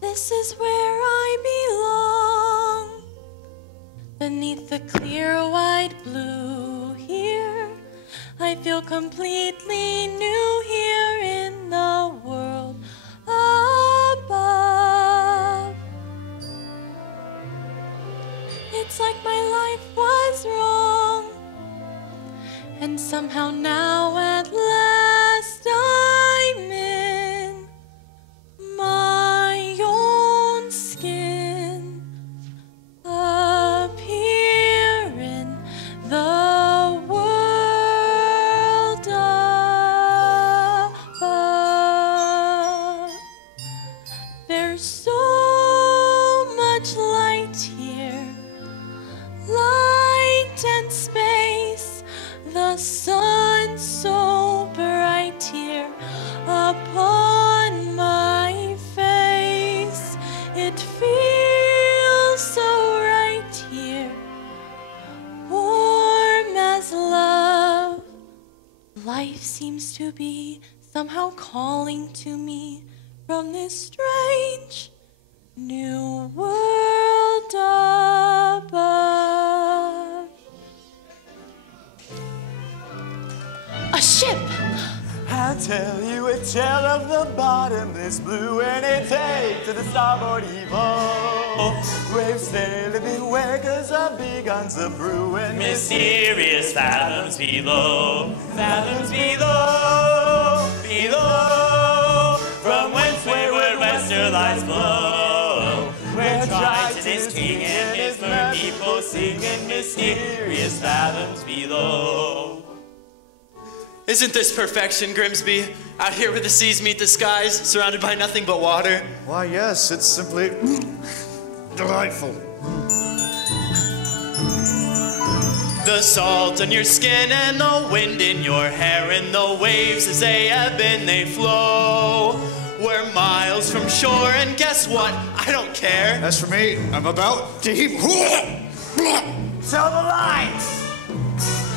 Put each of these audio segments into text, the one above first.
This is where I belong, beneath the clear white blue here. I feel completely new here in the world above. It's like my life was wrong, and somehow now at last I'm in my own skin, up here in the world above. There's so much light here, light and space, the sun so bright here upon my face. It feels so right here, warm as love. Life seems to be somehow calling to me from this strange new world above. A ship! I'll tell you a tale of the bottomless blue, and it's headed to the starboard heave-ho. Waves sail to beware, 'cause the big guns are brewing. Mysterious fathoms below, below, from whence wayward westerlies blow, where Triton is king and his merpeople sing in mysterious fathoms below. Isn't this perfection, Grimsby? Out here where the seas meet the skies, surrounded by nothing but water. Why, yes, it's simply delightful. The salt on your skin and the wind in your hair and the waves as they ebb and they flow. We're miles from shore and guess what? I don't care. As for me, I'm about to heave. Tell the lines!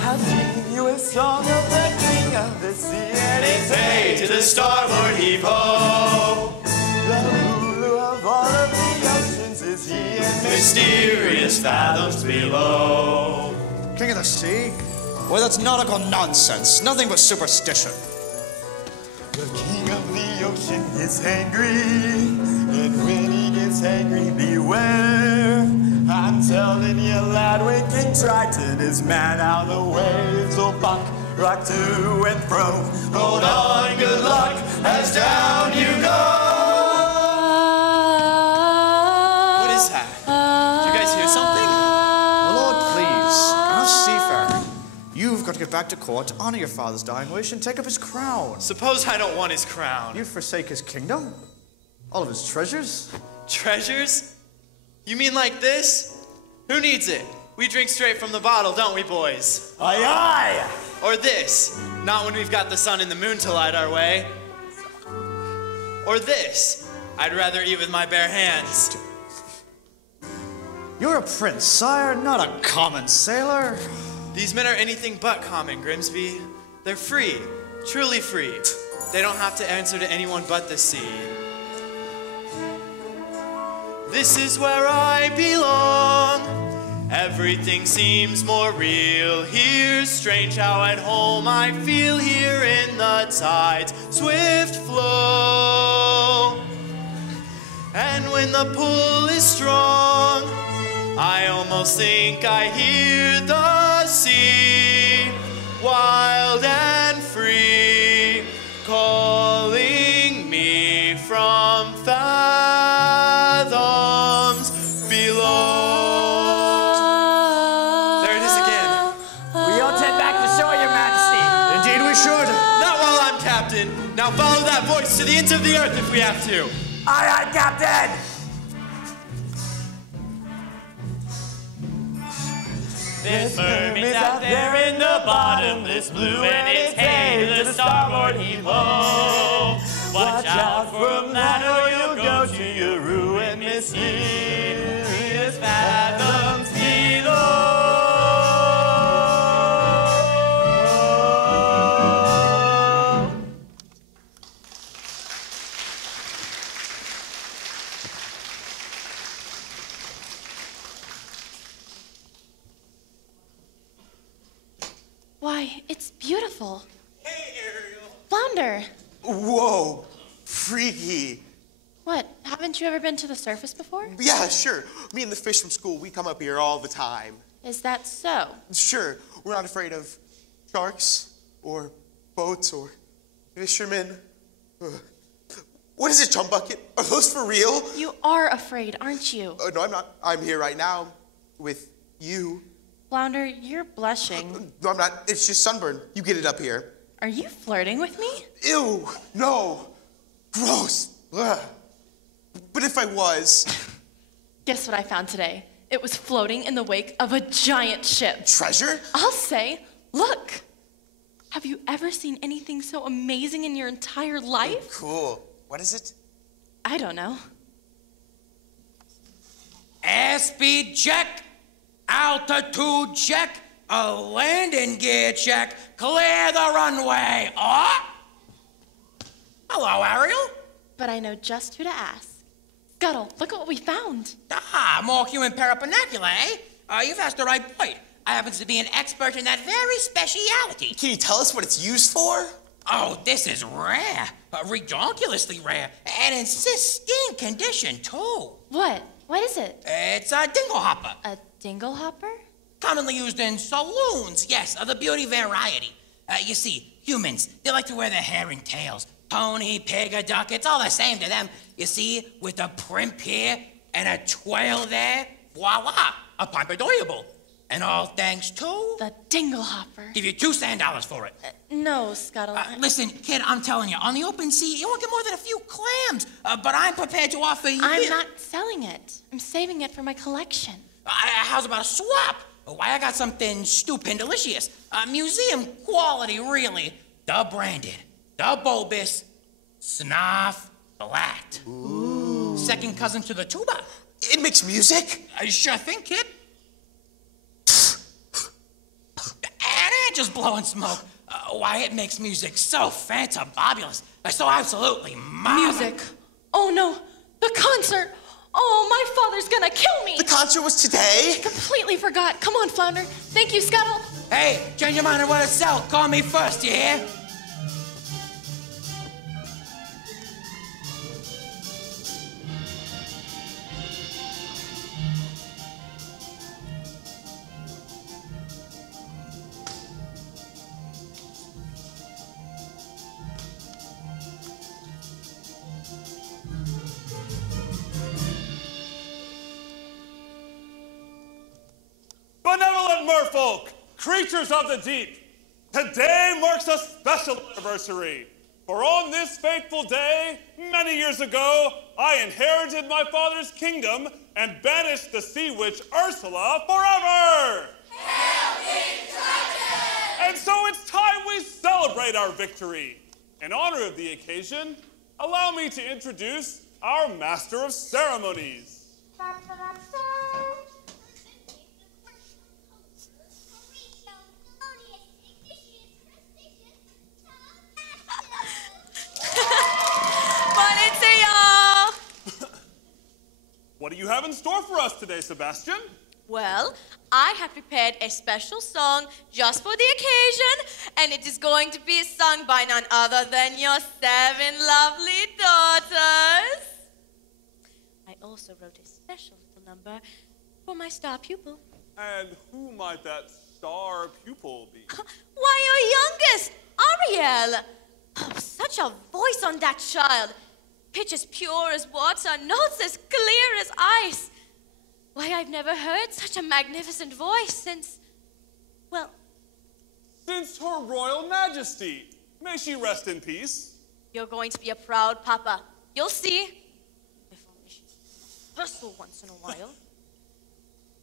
I'll sing you a song of the king of the sea, and it's Hey to the starboard heave-ho. the ruler of all of the oceans is he, and Mysterious fathoms below. King of the sea? Well, that's nautical nonsense. Nothing but superstition. the king of the ocean is angry, and when he gets angry, beware. I'm telling you, lad, when King Triton is mad, how the waves will buck, rock to and fro. Hold on, good luck, as down you go. What is that? Did you guys hear something? My lord, please. I'm a seafarer. You've got to get back to court to honor your father's dying wish and take up his crown. Suppose I don't want his crown. You'd forsake his kingdom? All of his treasures? Treasures? You mean like this? Who needs it? We drink straight from the bottle, don't we, boys? Aye, aye! Or this, not when we've got the sun and the moon to light our way. Or this, I'd rather eat with my bare hands. You're a prince, sire, not a common sailor. These men are anything but common, Grimsby. They're free, truly free. They don't have to answer to anyone but the sea. This is where I belong. Everything seems more real here. Strange how at home I feel here in the tide's swift flow. And when the pull is strong, I almost think I hear the sea, wild and free, calling me from fathoms below. There it is again. We ought to head back to shore, your majesty. Indeed we should. Not while I'm captain. Now follow that voice to the ends of the earth if we have to. Aye, aye, captain! There's mermaids out there in the bottomless blue, and it's hey to the starboard heave-ho. Watch out from that or you'll go to your ruin, mysterious fathoms below. Why, it's beautiful. Hey, Ariel. Flounder! Whoa, freaky. What, haven't you ever been to the surface before? Yeah, sure. Me and the fish from school, we come up here all the time. Is that so? Sure, we're not afraid of sharks or boats or fishermen. Ugh. What is it, Chum Bucket? Are those for real? You are afraid, aren't you? No, I'm not. I'm here right now with you. Flounder, you're blushing. No, I'm not. It's just sunburn. You get it up here. Are you flirting with me? Ew, no. Gross. Ugh. But if I was... Guess what I found today? It was floating in the wake of a giant ship. Treasure? I'll say, look. Have you ever seen anything so amazing in your entire life? Cool. What is it? I don't know. Airspeed check, altitude check, a landing gear check, clear the runway. Oh! Hello, Ariel. But I know just who to ask. Scuttle, look at what we found. Ah, more human paraphernalia, eh? You've asked the right point. I happen to be an expert in that very speciality. Can you tell us what it's used for? Oh, this is rare. Redonkulously rare. And in pristine condition, too. What? What is it? It's a dingle hopper. A dingle hopper? Commonly used in saloons, yes, of the beauty variety. You see, humans, they like to wear their hair in tails. Pony, pig, or duck, it's all the same to them. You see, with a primp here and a twirl there, voila, a pompadourable. And all thanks to... The dingle hopper. Give you $2 sand for it. No, Scuttle. Listen, kid, I'm telling you, on the open sea, you won't get more than a few clams. But I'm prepared to offer you... I'm not selling it. I'm saving it for my collection. How's about a swap? Why, I got something stupendalicious. Museum quality, really. The branded, the bulbous, Snuff Flat. Ooh. Second cousin to the tuba. It makes music? I sure think, kid. And it ain't just blowing smoke. Why, it makes music so fantabulous, so absolutely marvelous. Music. Oh no, the concert. Oh, my father's gonna kill me. The concert was today? I completely forgot. Come on, Flounder. Thank you, Scuttle. Hey, change your mind on what to sell. Call me first, you hear? Benevolent merfolk, creatures of the deep, today marks a special anniversary. For on this fateful day, many years ago, I inherited my father's kingdom and banished the sea witch Ursula forever. Hail King Triton! And so it's time we celebrate our victory. In honor of the occasion, allow me to introduce our Master of Ceremonies. What do you have in store for us today, Sebastian? Well, I have prepared a special song just for the occasion, and it is going to be sung by none other than your 7 lovely daughters. I also wrote a special little number for my star pupil. And who might that star pupil be? Why, your youngest, Ariel. Oh, such a voice on that child. Pitch as pure as water, notes as clear as ice. Why, I've never heard such a magnificent voice since, well... Since Her Royal Majesty. May she rest in peace. You're going to be a proud papa. You'll see. If only she'd whistle once in a while.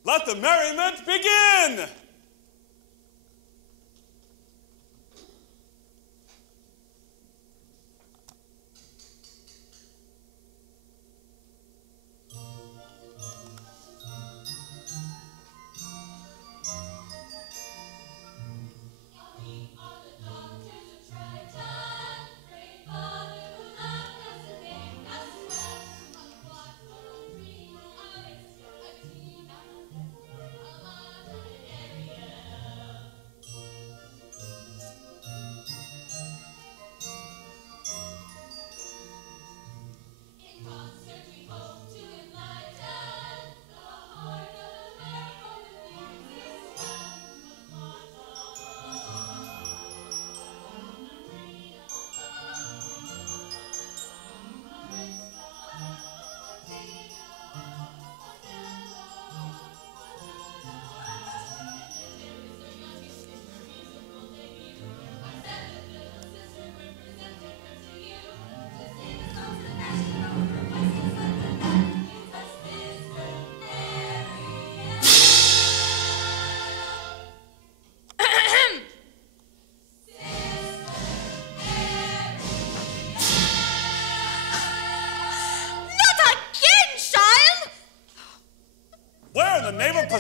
Let the merriment begin!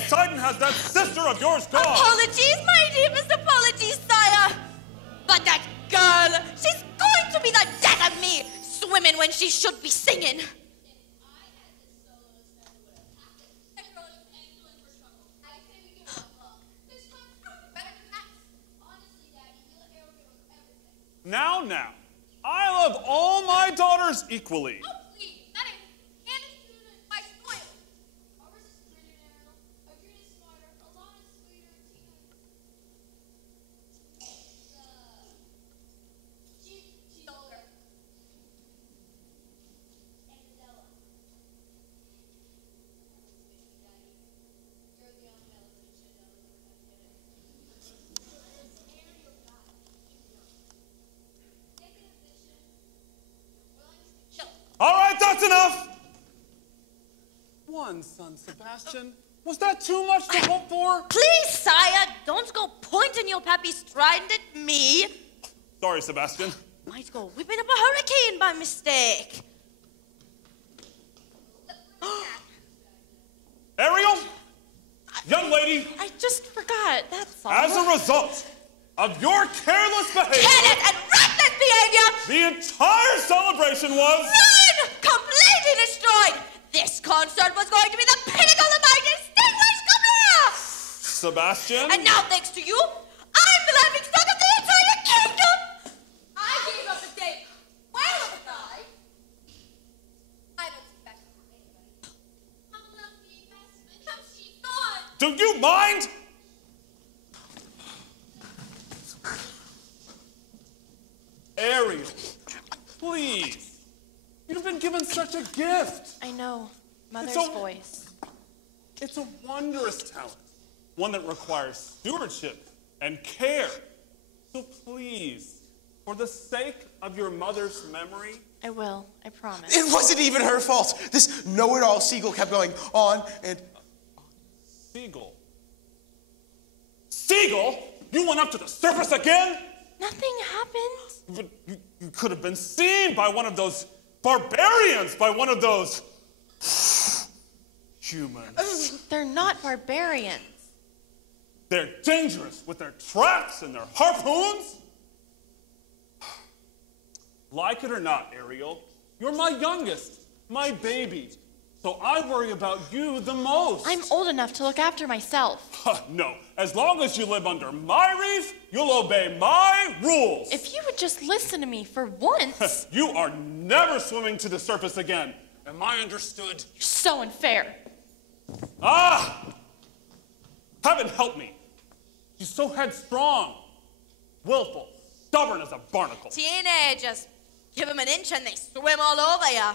Poseidon has that sister of yours gone. Apologies, my deepest apologies, sire. But that girl, she's going to be the death of me, swimming when she should be singing. Now, I love all my daughters equally. Oh, please, that ain't Hannah's doing it by spoil. Ours is prettier now. Adrian is smarter, Alana's sweeter, she's older. And Adela. You're the only elevation All right, that's enough. One son, Sebastian. Was that too much to hope for? Please, sire, don't go pointing your pappy's trident at me. Sorry, Sebastian. Might go whipping up a hurricane by mistake. Ariel, young lady, I just forgot, that's all. as a result of your careless behavior, Careless and reckless behavior! the entire celebration was... Ruined! Completely destroyed! This concert was going to be the pinnacle of my distinguished career! Sebastian? And now, thanks to you, I'm the laughing stock of the entire kingdom! I gave up the date. Well, I don't see back from anybody. I'm left the investment because she's gone. Do you mind? Ariel, please. You've been given such a gift. I know, mother's It's a- voice. It's a wondrous talent, one that requires stewardship and care. So please, for the sake of your mother's memory, I will, I promise. It wasn't even her fault. This know-it-all seagull kept going on and... Seagull. Seagull? You went up to the surface again? Nothing happened. But you could have been seen by one of those barbarians, by one of those humans. They're not barbarians. They're dangerous with their traps and their harpoons. Like it or not, Ariel, you're my youngest, my baby. So I worry about you the most. I'm old enough to look after myself. No, as long as you live under my reef, you'll obey my rules. If you would just listen to me for once. You are never swimming to the surface again. Am I understood? You're so unfair. Ah! Heaven help me. She's so headstrong, willful, stubborn as a barnacle. Teenagers, give them an inch and they swim all over ya.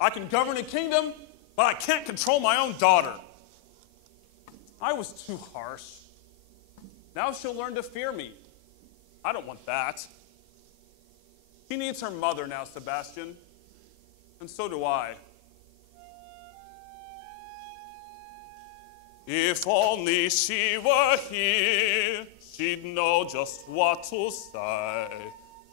I can govern a kingdom, but I can't control my own daughter. I was too harsh. Now she'll learn to fear me. I don't want that. She needs her mother now, Sebastian. And so do I. If only she were here, she'd know just what to say.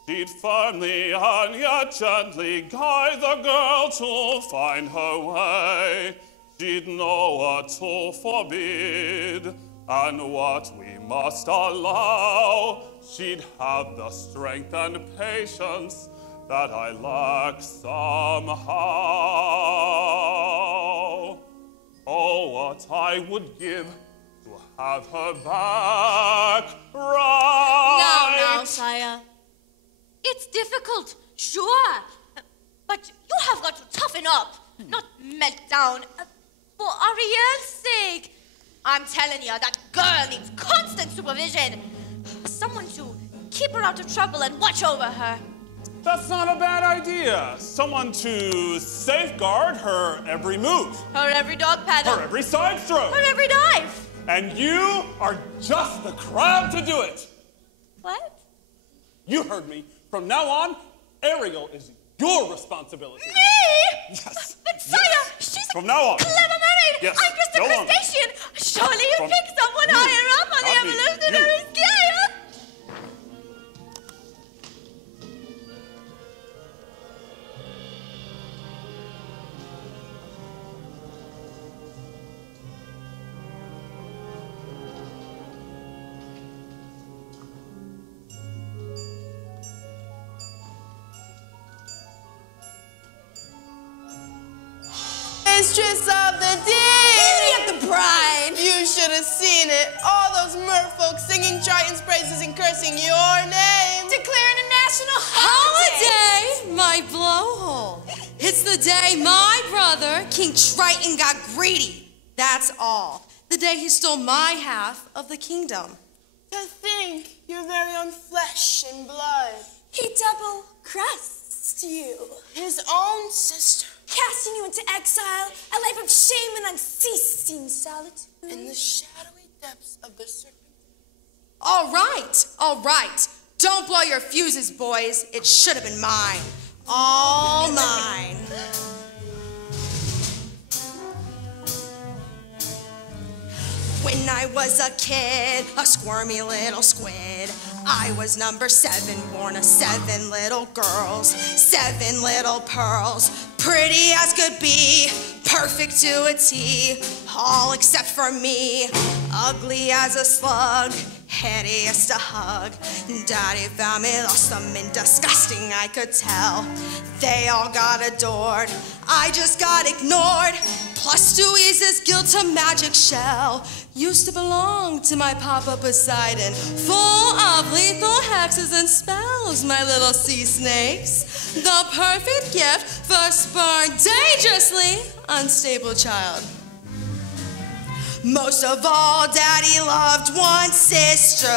She'd firmly and yet gently guide the girl to find her way. She'd know what to forbid and what we must allow. She'd have the strength and patience that I lack somehow. Oh, what I would give to have her back right. Now, sire. It's difficult, sure. But you have got to toughen up, not melt down. For Ariel's sake. I'm telling you, that girl needs constant supervision. Someone to keep her out of trouble and watch over her. That's not a bad idea. Someone to safeguard her every move, Her every dog paddle. her every side stroke. Her every dive. And you are just the crowd to do it. What? You heard me. From now on, Ariel is your responsibility. Me? Yes. But sire, Yes. she's From now on. a clever mermaid. Yes. I'm just a Go on. crustacean. Surely you From pick someone you. higher up on Not the me. evolutionary scale. mistress of the deep. Beauty of the bride. You should have seen it. All those merfolk singing Triton's praises and cursing your name. Declaring a national holiday. My blowhole. It's the day my brother, King Triton, got greedy. That's all. The day he stole my half of the kingdom. To think your very own flesh and blood. He double-crossed you. His own sister. Casting you into exile, a life of shame and unceasing solitude. In the shadowy depths of the serpent. All right. Don't blow your fuses, boys. It should have been mine. All mine. When I was a kid, a squirmy little squid, I was number 7, born of 7 little girls, 7 little pearls, pretty as could be, perfect to a T, all except for me, ugly as a slug, hideous to hug. Daddy found me loathsome and disgusting, I could tell. They all got adored, I just got ignored. Plus 2 eases guilt to magic shell. Used to belong to my Papa Poseidon, full of lethal hexes and spells, my little sea snakes. The perfect gift for spurned, dangerously unstable child. Most of all, Daddy loved one sister,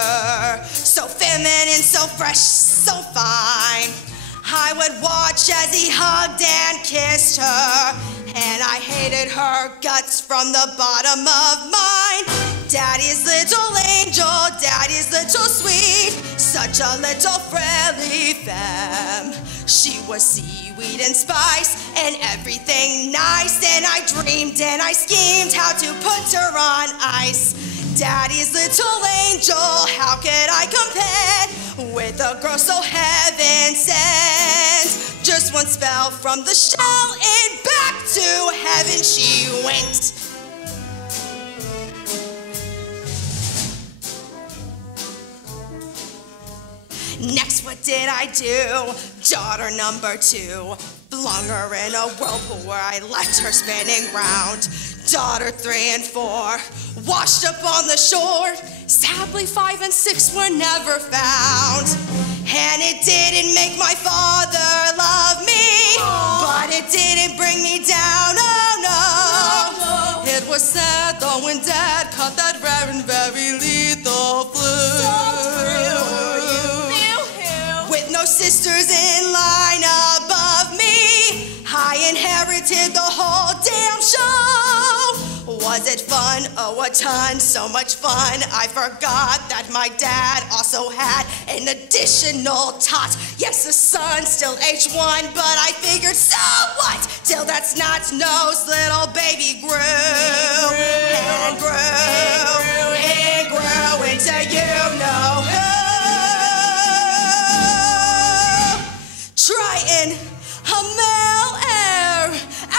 so feminine, so fresh, so fine. I would watch as he hugged and kissed her, and I hated her guts from the bottom of mine. Daddy's little angel, Daddy's little sweet, such a little friendly femme. She was seaweed and spice and everything nice, and I dreamed and I schemed how to put her on ice. Daddy's little angel, how could I compare with a girl so heaven sent? Just one spell from the shell and back to heaven she went. Next, what did I do? Daughter number 2, flung her in a whirlpool where I left her spinning round. Daughter 3 and 4, washed up on the shore. Sadly, 5 and 6 were never found. And it didn't make my father love me, but it didn't bring me down, oh no. It was sad though when Dad caught that rare and very lethal flu. With no sisters in line above me, I inherited the whole damn show. Was it fun? Oh, a ton, so much fun. I forgot that my dad also had an additional tot. Yes, the son, still H1, but I figured, so what? Till that snot-nosed little baby grew and grew and grew into you know who. Triton, a male heir.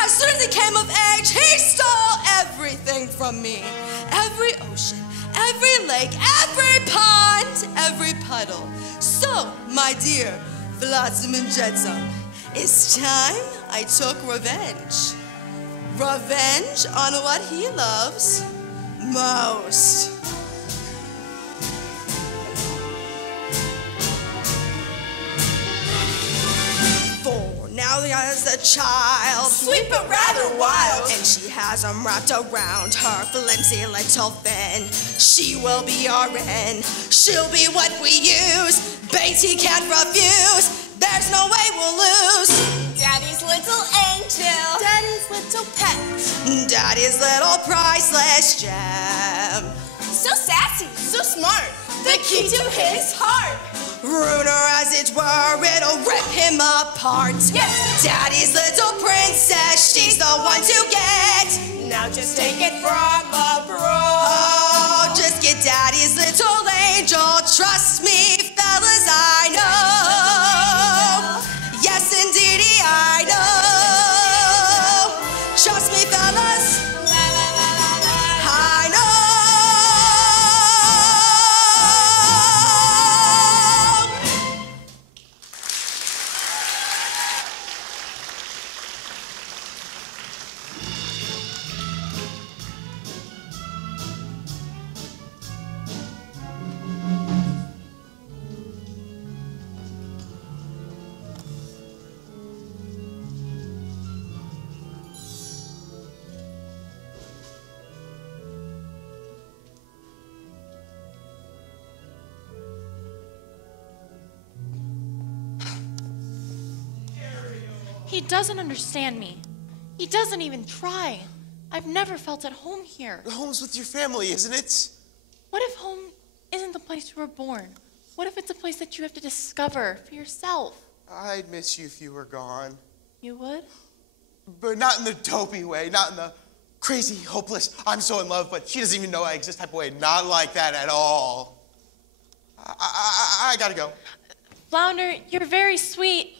As soon as he came of age, he stole everything from me. Every ocean, every lake, every pond, every puddle. So, my dear Flotsam and Jetsam, it's time I took revenge. Revenge on what he loves most. Now as a child, sweet but rather wild, and she has them wrapped around her flimsy little fin. She will be our in, she'll be what we use. Bait he can't refuse, there's no way we'll lose. Daddy's little angel. Daddy's little pet. Daddy's little priceless gem. So sassy, so smart, the key to his heart. Ruder as it were, it'll rip him apart. Yes. Daddy's little princess, she's the one to get. Now just take it from abroad. Oh, just get Daddy's little angel. Trust me, fellas, I know. Yes, indeedy, I know. Trust me, fellas. I know. He doesn't understand me. He doesn't even try. I've never felt at home here. Home's with your family, isn't it? What if home isn't the place you were born? What if it's a place that you have to discover for yourself? I'd miss you if you were gone. You would? But not in the dopey way, not in the crazy, hopeless, I'm so in love, but she doesn't even know I exist type of way. Not like that at all. I gotta go. Flounder, you're very sweet.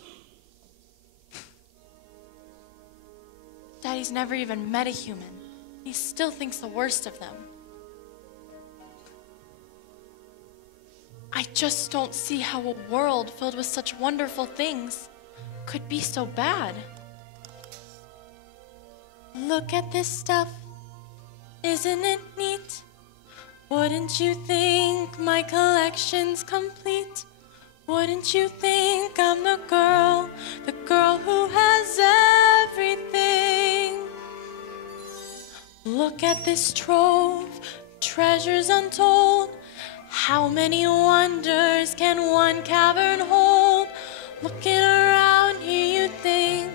Daddy's never even met a human. He still thinks the worst of them. I just don't see how a world filled with such wonderful things could be so bad. Look at this stuff. Isn't it neat? Wouldn't you think my collection's complete? Wouldn't you think I'm the girl who has everything? Look at this trove, treasures untold. How many wonders can one cavern hold? Looking around here, you think,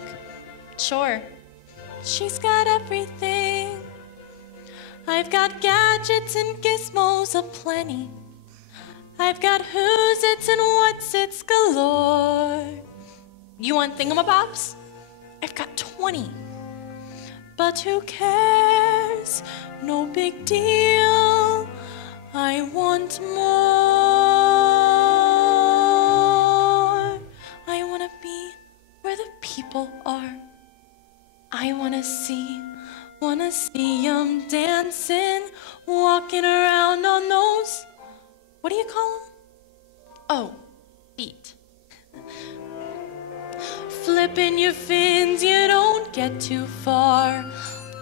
sure, she's got everything. I've got gadgets and gizmos aplenty. I've got who's its and what's its galore. You want thingamabobs? I've got 20. But who cares? No big deal. I want more. I want to be where the people are. I want to see 'em dancing, walking around on those, what do you call them? Oh, feet. Flipping your fins, you don't get too far.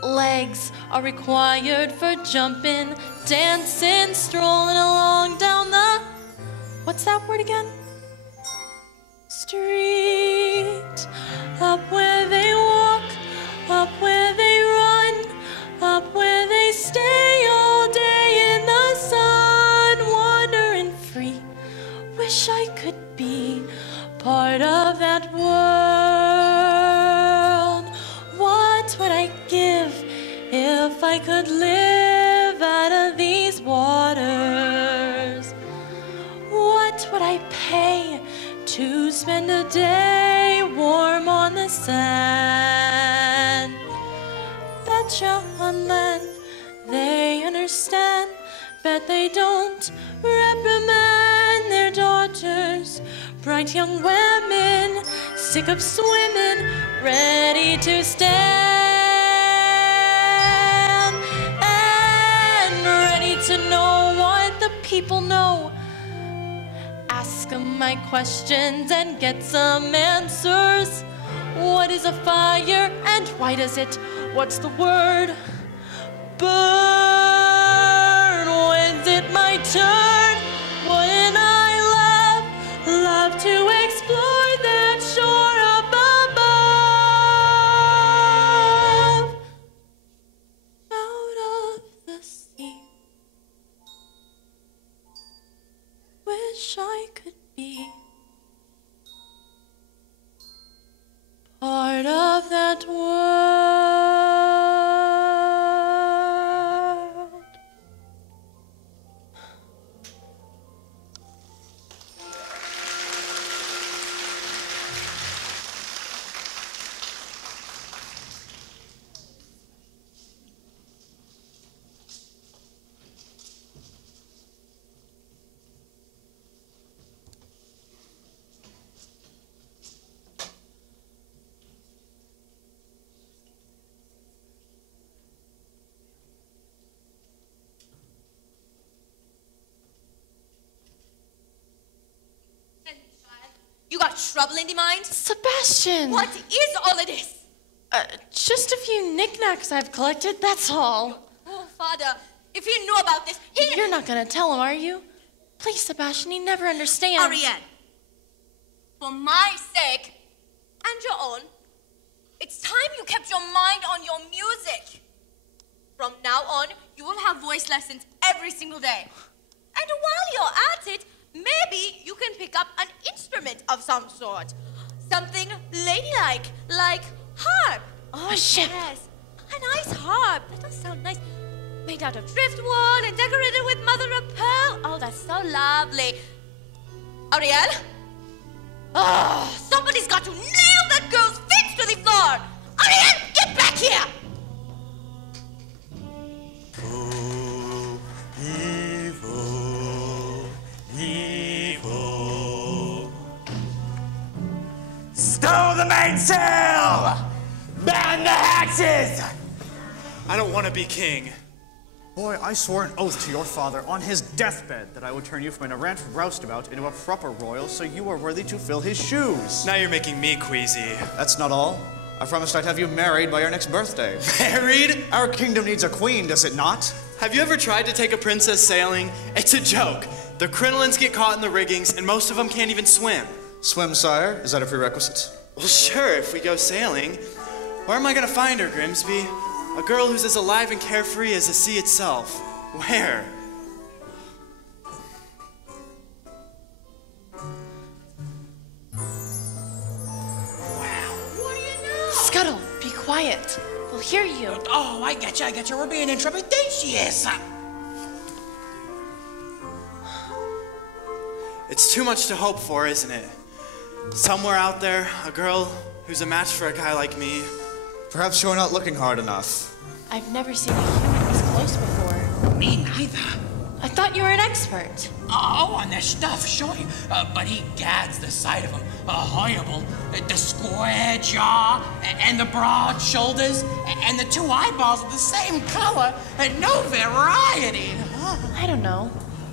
Legs are required for jumping, dancing, strolling along down the, what's that word again? Street. Up where they walk, up where they run, up where they stay all day in the sun, wandering free. Wish I could be part of that world. What would I give if I could live out of these waters? What would I pay to spend a day warm on the sand? Betcha on land they understand, bet they don't reprimand their daughters. Bright young women, sick of swimming, ready to stand, and ready to know what the people know. Ask 'em my questions and get some answers. What is a fire and why does it, what's the word? Burn. When's it my turn? Wouldn't I love to explore that shore up above, out of the sea. Wish I could be part of that world. You got trouble in the mind? Sebastian! What is all of this? Just a few knickknacks I've collected, that's all. Oh, Father, if he knew about this, You're not gonna tell him, are you? Please, Sebastian, he never understands. Ariane, for my sake and your own, it's time you kept your mind on your music. From now on, you will have voice lessons every single day. And while you're at it, maybe you can pick up an instrument of some sort. Something ladylike, like harp. Oh, A ship. Yes. A nice harp. That does sound nice. Made out of driftwood and decorated with mother of pearl. Oh, that's so lovely. Ariel? Oh, somebody's got to nail that girl's feet to the floor. Ariel, get back here! Oh, evil, evil. Stow the mainsail! Band the hatches! I don't want to be king. Boy, I swore an oath to your father on his deathbed that I would turn you from an errant roustabout into a proper royal so you are worthy to fill his shoes. Now you're making me queasy. That's not all. I promised I'd have you married by your next birthday. Married? Our kingdom needs a queen, does it not? Have you ever tried to take a princess sailing? It's a joke. The crinolines get caught in the riggings, and most of them can't even swim. Swim, sire? Is that a prerequisite? Well, sure, if we go sailing. Where am I gonna find her, Grimsby? A girl who's as alive and carefree as the sea itself. Where? Scuttle, be quiet. We'll hear you. Oh, I get you. We're being intrepidatious. It's too much to hope for, isn't it? Somewhere out there, a girl who's a match for a guy like me. Perhaps you're not looking hard enough. I've never seen a human this close before. Me neither. I thought you were an expert. Oh, on their stuff, sure. But he gads the sight of him. Horrible. The square jaw, and the broad shoulders, and the two eyeballs of the same color, and no variety. I don't know.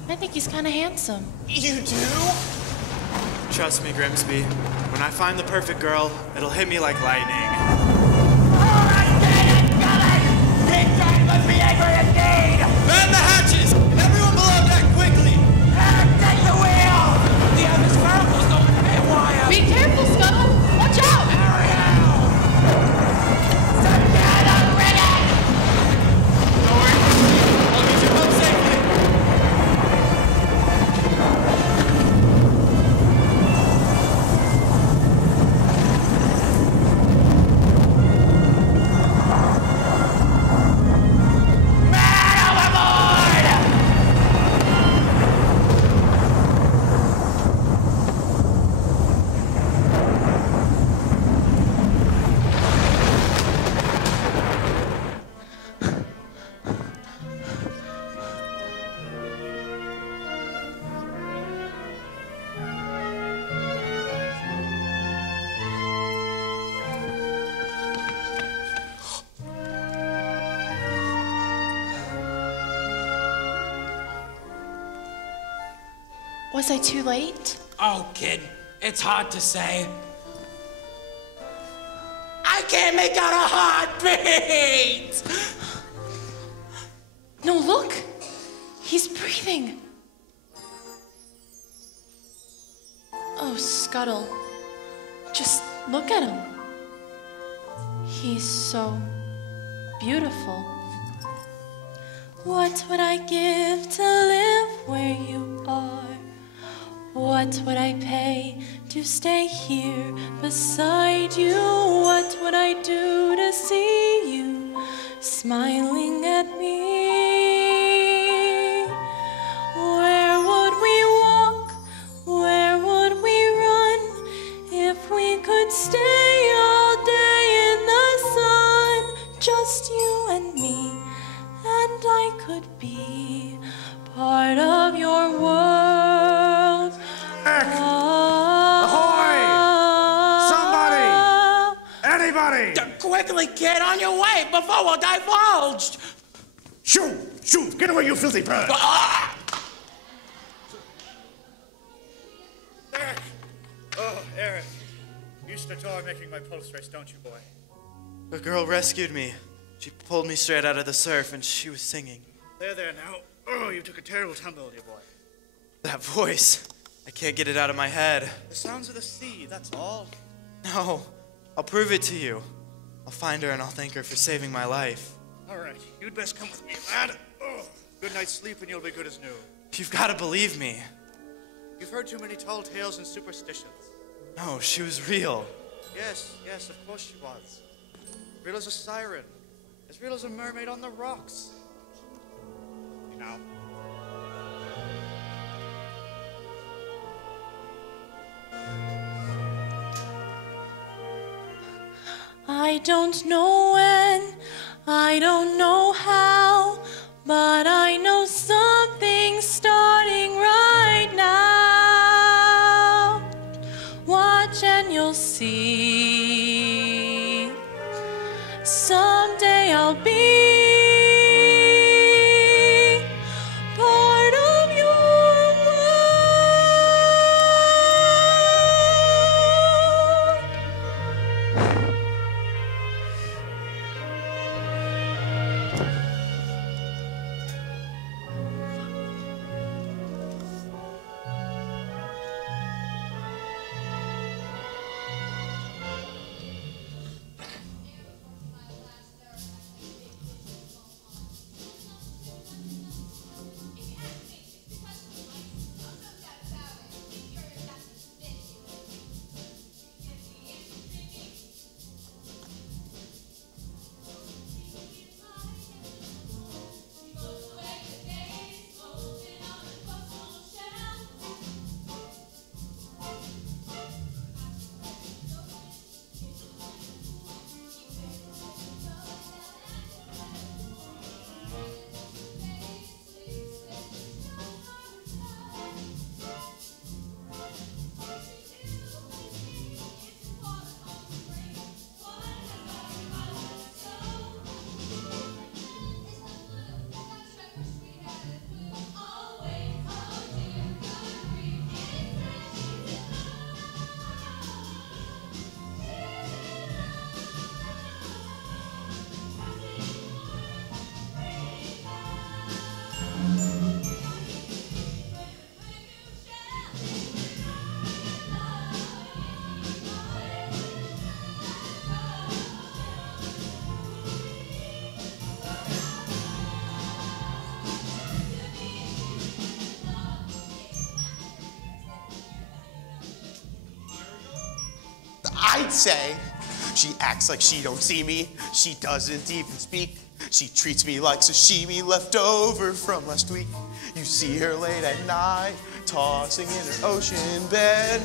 I think he's kind of handsome. You do? Trust me, Grimsby. When I find the perfect girl, it'll hit me like lightning. Must be angry indeed! Man the hatches! Everyone below deck, quickly! Take the wheel! The other sparkle's going haywire. Be careful, Scuttle! Watch out! Ariel! Together, rigging! Don't worry. I'll get you home safely. Was I too late? Oh, kid, it's hard to say. I can't make out a heartbeat! No, look! He's breathing. Oh, Scuttle. Just look at him. He's so beautiful. What would I give to live where you are? What would I pay to stay here beside you? What would I do to see you smiling at me? Where would we walk? Where would we run if we could stay all day in the sun? Just you and me, and I could be part of your world. Ahoy! Somebody! Anybody! Quickly, kid, on your way before we're divulged! Shoo! Shoo! Get away, you filthy bird! Ah! Eric! Oh, Eric. You used to adore making my pulse race, don't you, boy? The girl rescued me. She pulled me straight out of the surf, and she was singing. There now. Oh, you took a terrible tumble, dear boy. That voice. I can't get it out of my head. The sounds of the sea, that's all. No, I'll prove it to you. I'll find her and I'll thank her for saving my life. All right, you'd best come with me, lad. Oh, good night's sleep and you'll be good as new. You've got to believe me. You've heard too many tall tales and superstitions. No, she was real. Yes, yes, of course she was. Real as a siren. As real as a mermaid on the rocks. Now. I don't know when, I don't know how, but I know something's starting right now. Watch and you'll see. Someday I'll be part of your I'd say she acts like she don't see me. She doesn't even speak. She treats me like sashimi left over from last week. You see her late at night, tossing in her ocean bed.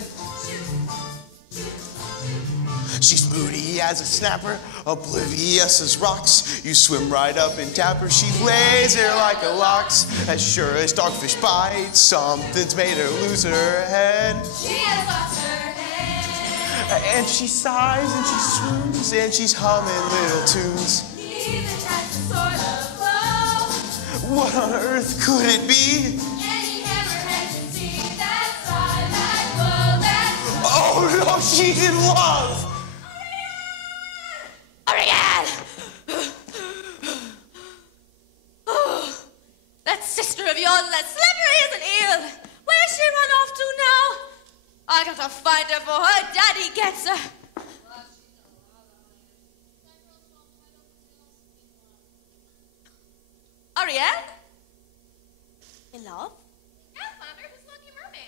She's moody as a snapper, oblivious as rocks. You swim right up and tap her, she lays there like a lox. As sure as dogfish bites, something's made her lose her head. She has lost her head. And she sighs and she swoons and she's humming little tunes. Even has a sort of glow. What on earth could it be? Any hammerhead can see that side, that glow, that glow. Oh no, she's in love! Ariel! Oh, that sister of yours, that slippery as an eel. Where's she run off to now? I gotta find her before her daddy gets her. Ariel? In love? Yeah, Flounder, who's Lucky Merman?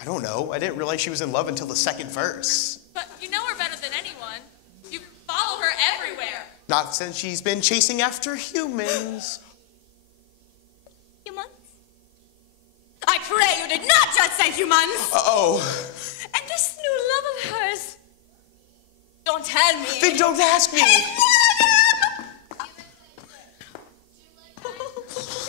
I don't know. I didn't realize she was in love until the second verse. But you know her better than anyone. You follow her everywhere. Not since she's been chasing after humans. Humans? I pray you did not just say humans! Uh-oh. And this new love of hers. Don't tell me. Then don't ask me.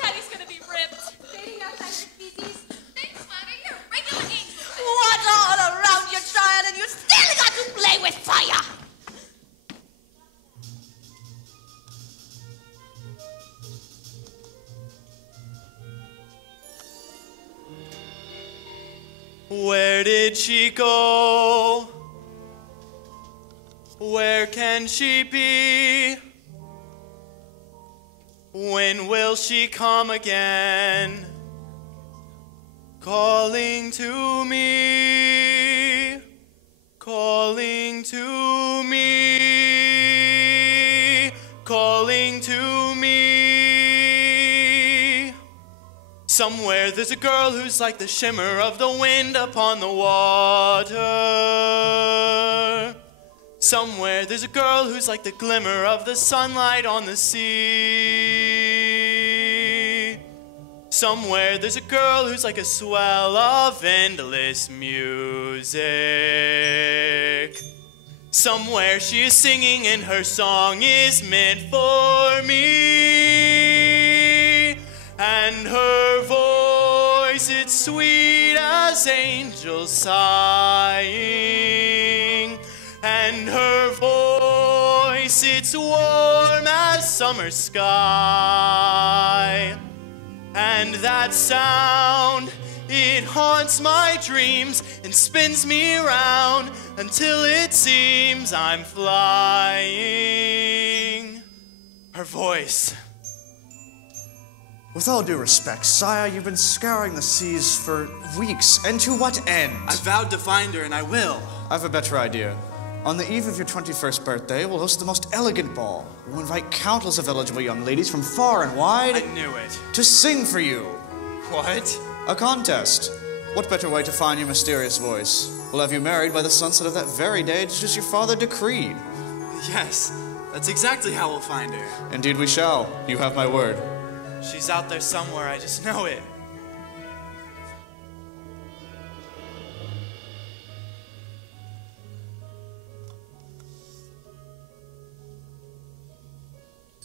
Daddy's gonna be ripped. Dating outside your feces. Thanks, Flounder, you're a regular angel. What all around you, child, and you still got to play with fire! Where did she go? Where can she be? When will she come again? Calling to me, calling to me, calling to me. Somewhere there's a girl who's like the shimmer of the wind upon the water. Somewhere there's a girl who's like the glimmer of the sunlight on the sea. Somewhere there's a girl who's like a swell of endless music. Somewhere she is singing and her song is meant for me. And her voice, it's sweet as angels sighing. And her voice, it's warm as summer sky. And that sound, it haunts my dreams and spins me around until it seems I'm flying. Her voice. With all due respect, sire, you've been scouring the seas for weeks, and to what end? I vowed to find her, and I will. I've a better idea. On the eve of your 21st birthday, we'll host the most elegant ball. We'll invite countless of eligible young ladies from far and wide. I knew it. To sing for you. What? A contest. What better way to find your mysterious voice? We'll have you married by the sunset of that very day, just as your father decreed. Yes, that's exactly how we'll find her. Indeed we shall. You have my word. She's out there somewhere, I just know it.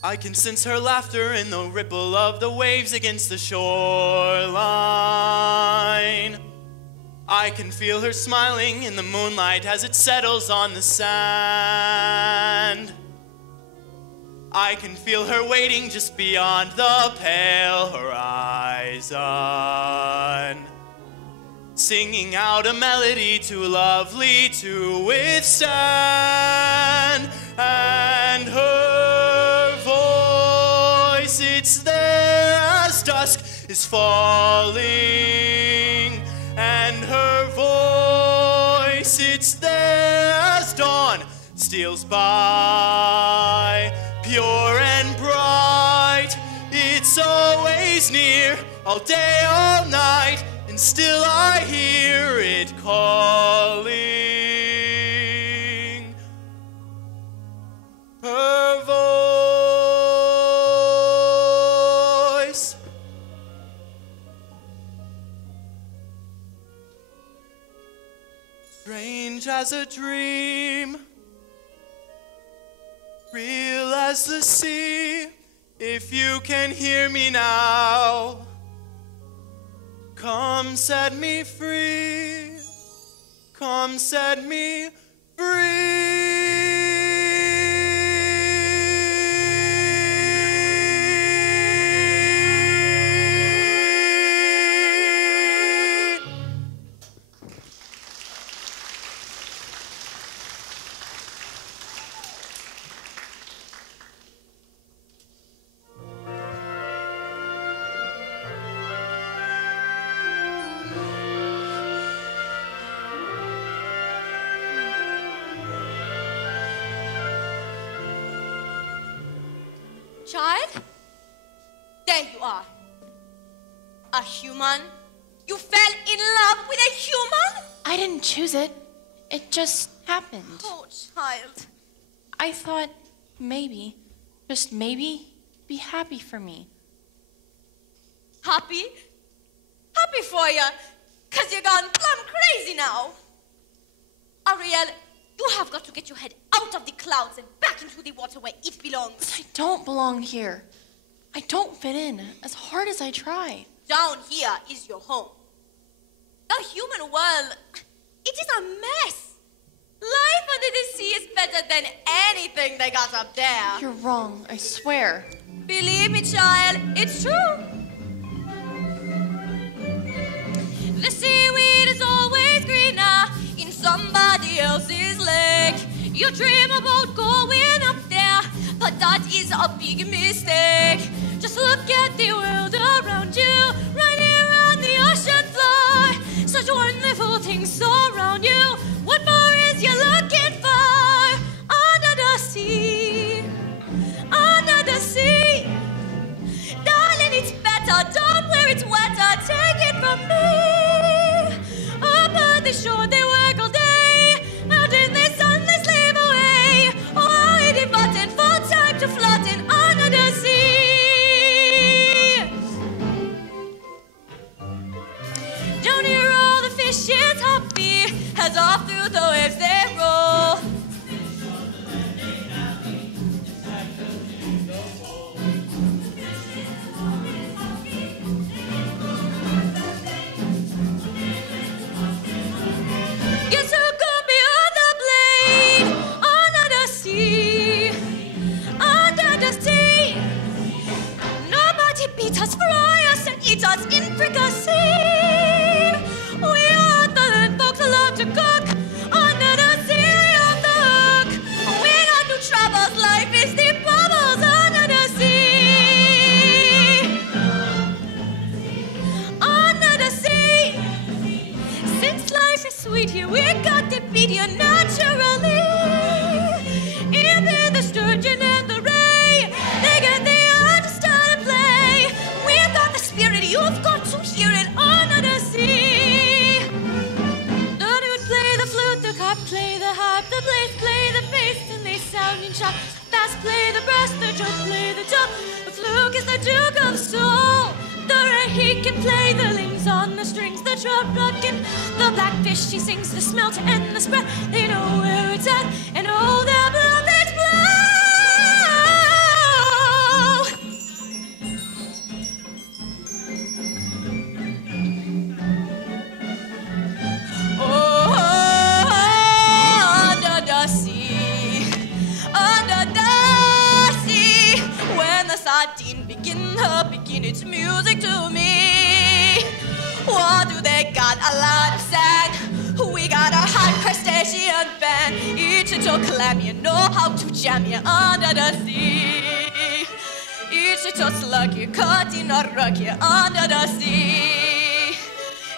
I can sense her laughter in the ripple of the waves against the shoreline. I can feel her smiling in the moonlight as it settles on the sand. I can feel her waiting just beyond the pale horizon, singing out a melody too lovely to withstand. And her voice, it's there as dusk is falling. And her voice, it's there as dawn steals by. Pure and bright, it's always near, all day, all night, and still I hear it calling. Her voice. Strange as a dream, real as the sea, if you can hear me now, come set me free, come set me free. Child? There you are. A human? You fell in love with a human? I didn't choose it. It just happened. Oh, child. I thought maybe, just maybe, be happy for me. Happy? Happy for you, 'cause you're gone plumb crazy now. Ariel, you have got to get your head out of the clouds and back into the water where it belongs. But I don't belong here. I don't fit in, as hard as I try. Down here is your home. The human world, it is a mess. Life under the sea is better than anything they got up there. You're wrong, I swear. Believe me, child, it's true. The seaweed is always greener in somebody else's lake. You dream about going up there, but that is a big mistake. Just look at the world around you, right here on the ocean floor. Such wonderful things surround you. What more is you looking for? Under the sea, under the sea. Darling, it's better down where it's wetter of me. Upon the shore they work all day, out in the sun they slave away. Oh, it devoted full time to floating under the sea. Down here all the fishes happy, as off through the waves they roll. Guess who could be on the blade? Under the sea, under the sea. Nobody beats us, fry us, and eat us in fricassee. We are the land folks who love to cook. Under the sea on the hook. We got no troubles, life is the bubbles under the sea. Under the sea. Since life is sweet here, we got to beat you naturally. Even the sturgeon and the ray, they get the understand and play. We've got the spirit, you've got to hear it under the sea. The dude play the flute, the cop play the harp, the blades play the bass, and they sound in sharp. Bass play the brass, the joke play the drum. The fluke is the duke of soul. The ray he can play the lings on the strings, the trout rockin', the blackfish she sings, the smelt and the spread. They know where it's at, and oh, their blood they blow. Oh, under the sea, under the sea, when the sardine begin its music to me. What do they got? A lot of sand. We got a hot crustacean band. Each little clam, you know how to jam you under the sea. Each little slug, you caught in a rug here under the sea.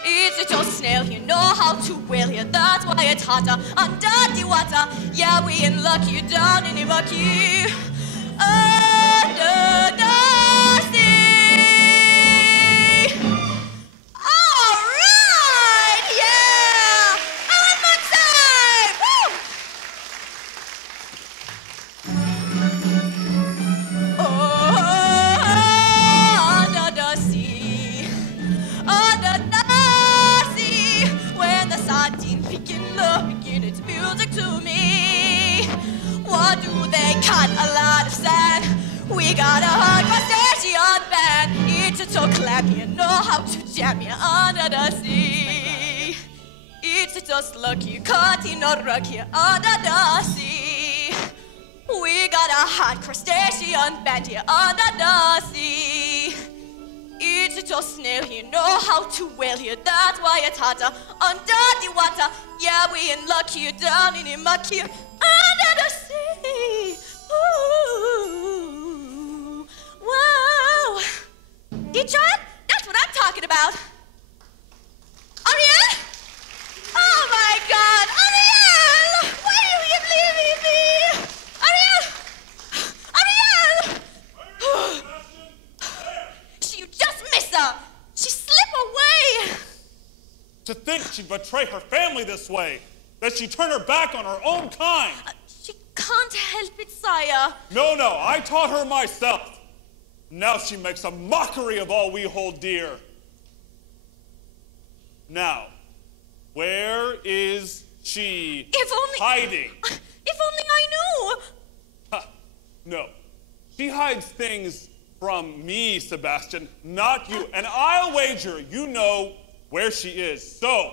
Each little snail, you know how to whale here. That's why it's hotter under the water. Yeah, we in luck, you down in the mucky. Under the sea. All right, yeah. One more time. Woo! Oh, under the sea, under the sea. When the sardine begin its music to me. What do they cut? A lot of sand. We got a hard crustacean band. Each little clam, you know how to jam you under the sea. Each little slug, you caught in a rug here under the sea. We got a hard crustacean band here under the sea. Each little snail, you know how to whale here. That's why it's hotter under the water. Yeah, we in luck here, down in the muck here under the sea. Ooh, whoa. Detroit, that's what I'm talking about. Ariel? Oh my God, Ariel! Why are you leaving me? Ariel! Ariel! You just miss her. She slipped away. To think she'd betray her family this way, that she'd turn her back on her own kind. She can't help it, sire. No, I taught her myself. Now she makes a mockery of all we hold dear. Now, where is she hiding? If only I knew. Ha, no, she hides things from me, Sebastian, not you. And I'll wager you know where she is. So,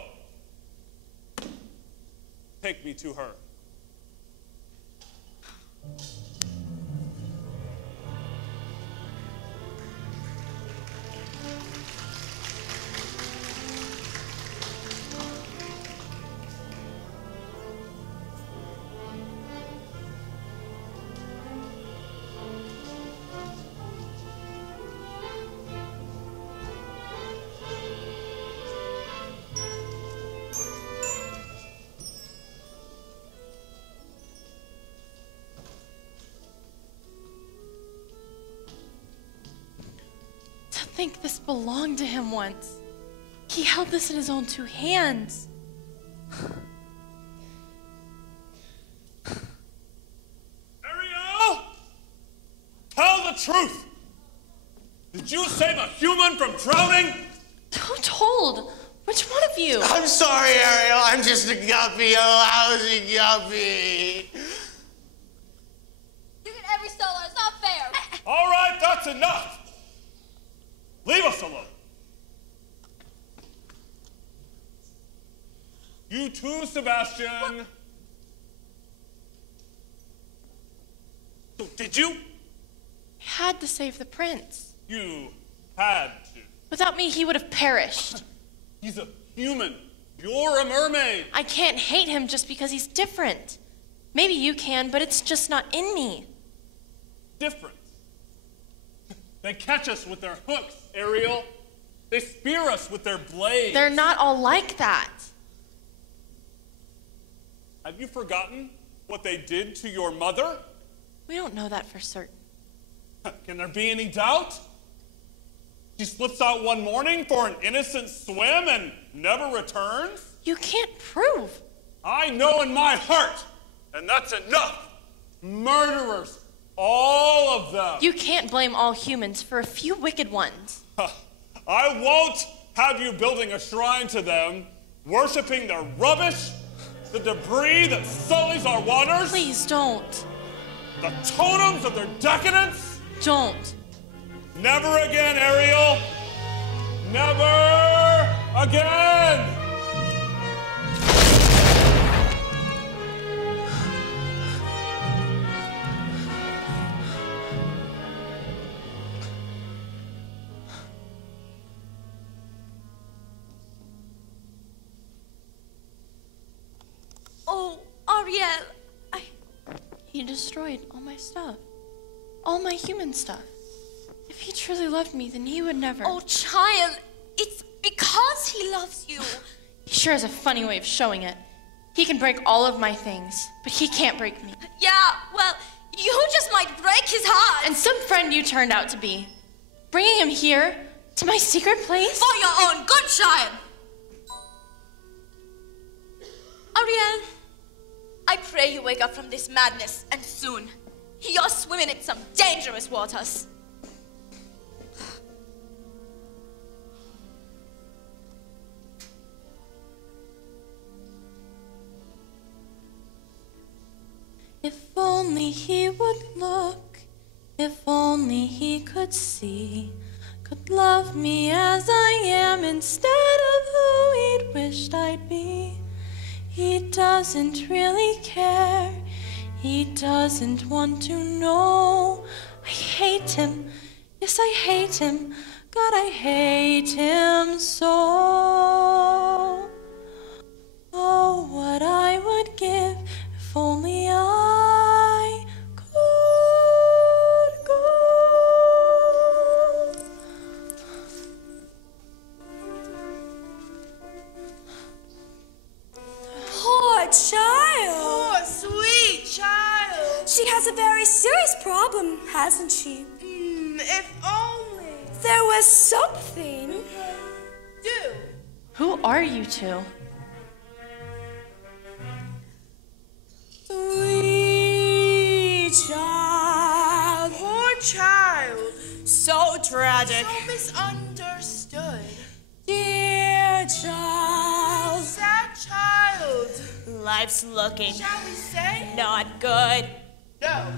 take me to her. To think this belonged to him once. He held this in his own 2 hands. Ariel! Tell the truth! Did you save a human from drowning? Who told? Which one of you? I'm sorry, Ariel. I'm just a guppy, a lousy guppy. You get every solo. It's not fair. All right, that's enough. Leave us alone. You too, Sebastian. So did you? I had to save the prince. You had to. Without me, he would have perished. He's a human. You're a mermaid. I can't hate him just because he's different. Maybe you can, but it's just not in me. Different. They catch us with their hooks, Ariel. They spear us with their blades. They're not all like that. Have you forgotten what they did to your mother? We don't know that for certain. Can there be any doubt? She slips out one morning for an innocent swim and never returns? You can't prove. I know in my heart, and that's enough. Murderers, all of them. You can't blame all humans for a few wicked ones. I won't have you building a shrine to them, worshiping their rubbish, the debris that sullies our waters. Please don't. The totems of their decadence. Don't. Never again, Ariel. Never again. Oh, Ariel, He destroyed all my stuff. All my human stuff. If he truly loved me, then he would never. Oh, child, it's because he loves you. He sure has a funny way of showing it. He can break all of my things, but he can't break me. Yeah, well, you just might break his heart. And some friend you turned out to be. Bringing him here, to my secret place? For your own good, child. Ariel, I pray you wake up from this madness, and soon. You're swimming in some dangerous waters. If only he would look, if only he could see, could love me as I am instead of who he'd wished I'd be. He doesn't really care, he doesn't want to know. I hate him, yes I hate him, God I hate him so. Oh, what I would give if only I could go. Poor child. Poor sweet child. She has a very serious problem, hasn't she? If only. There was something. Do. Who are you two? Sweet child. Poor child. So tragic. So misunderstood. Dear child. Sad child. Life's looking Shall we say? not good. No.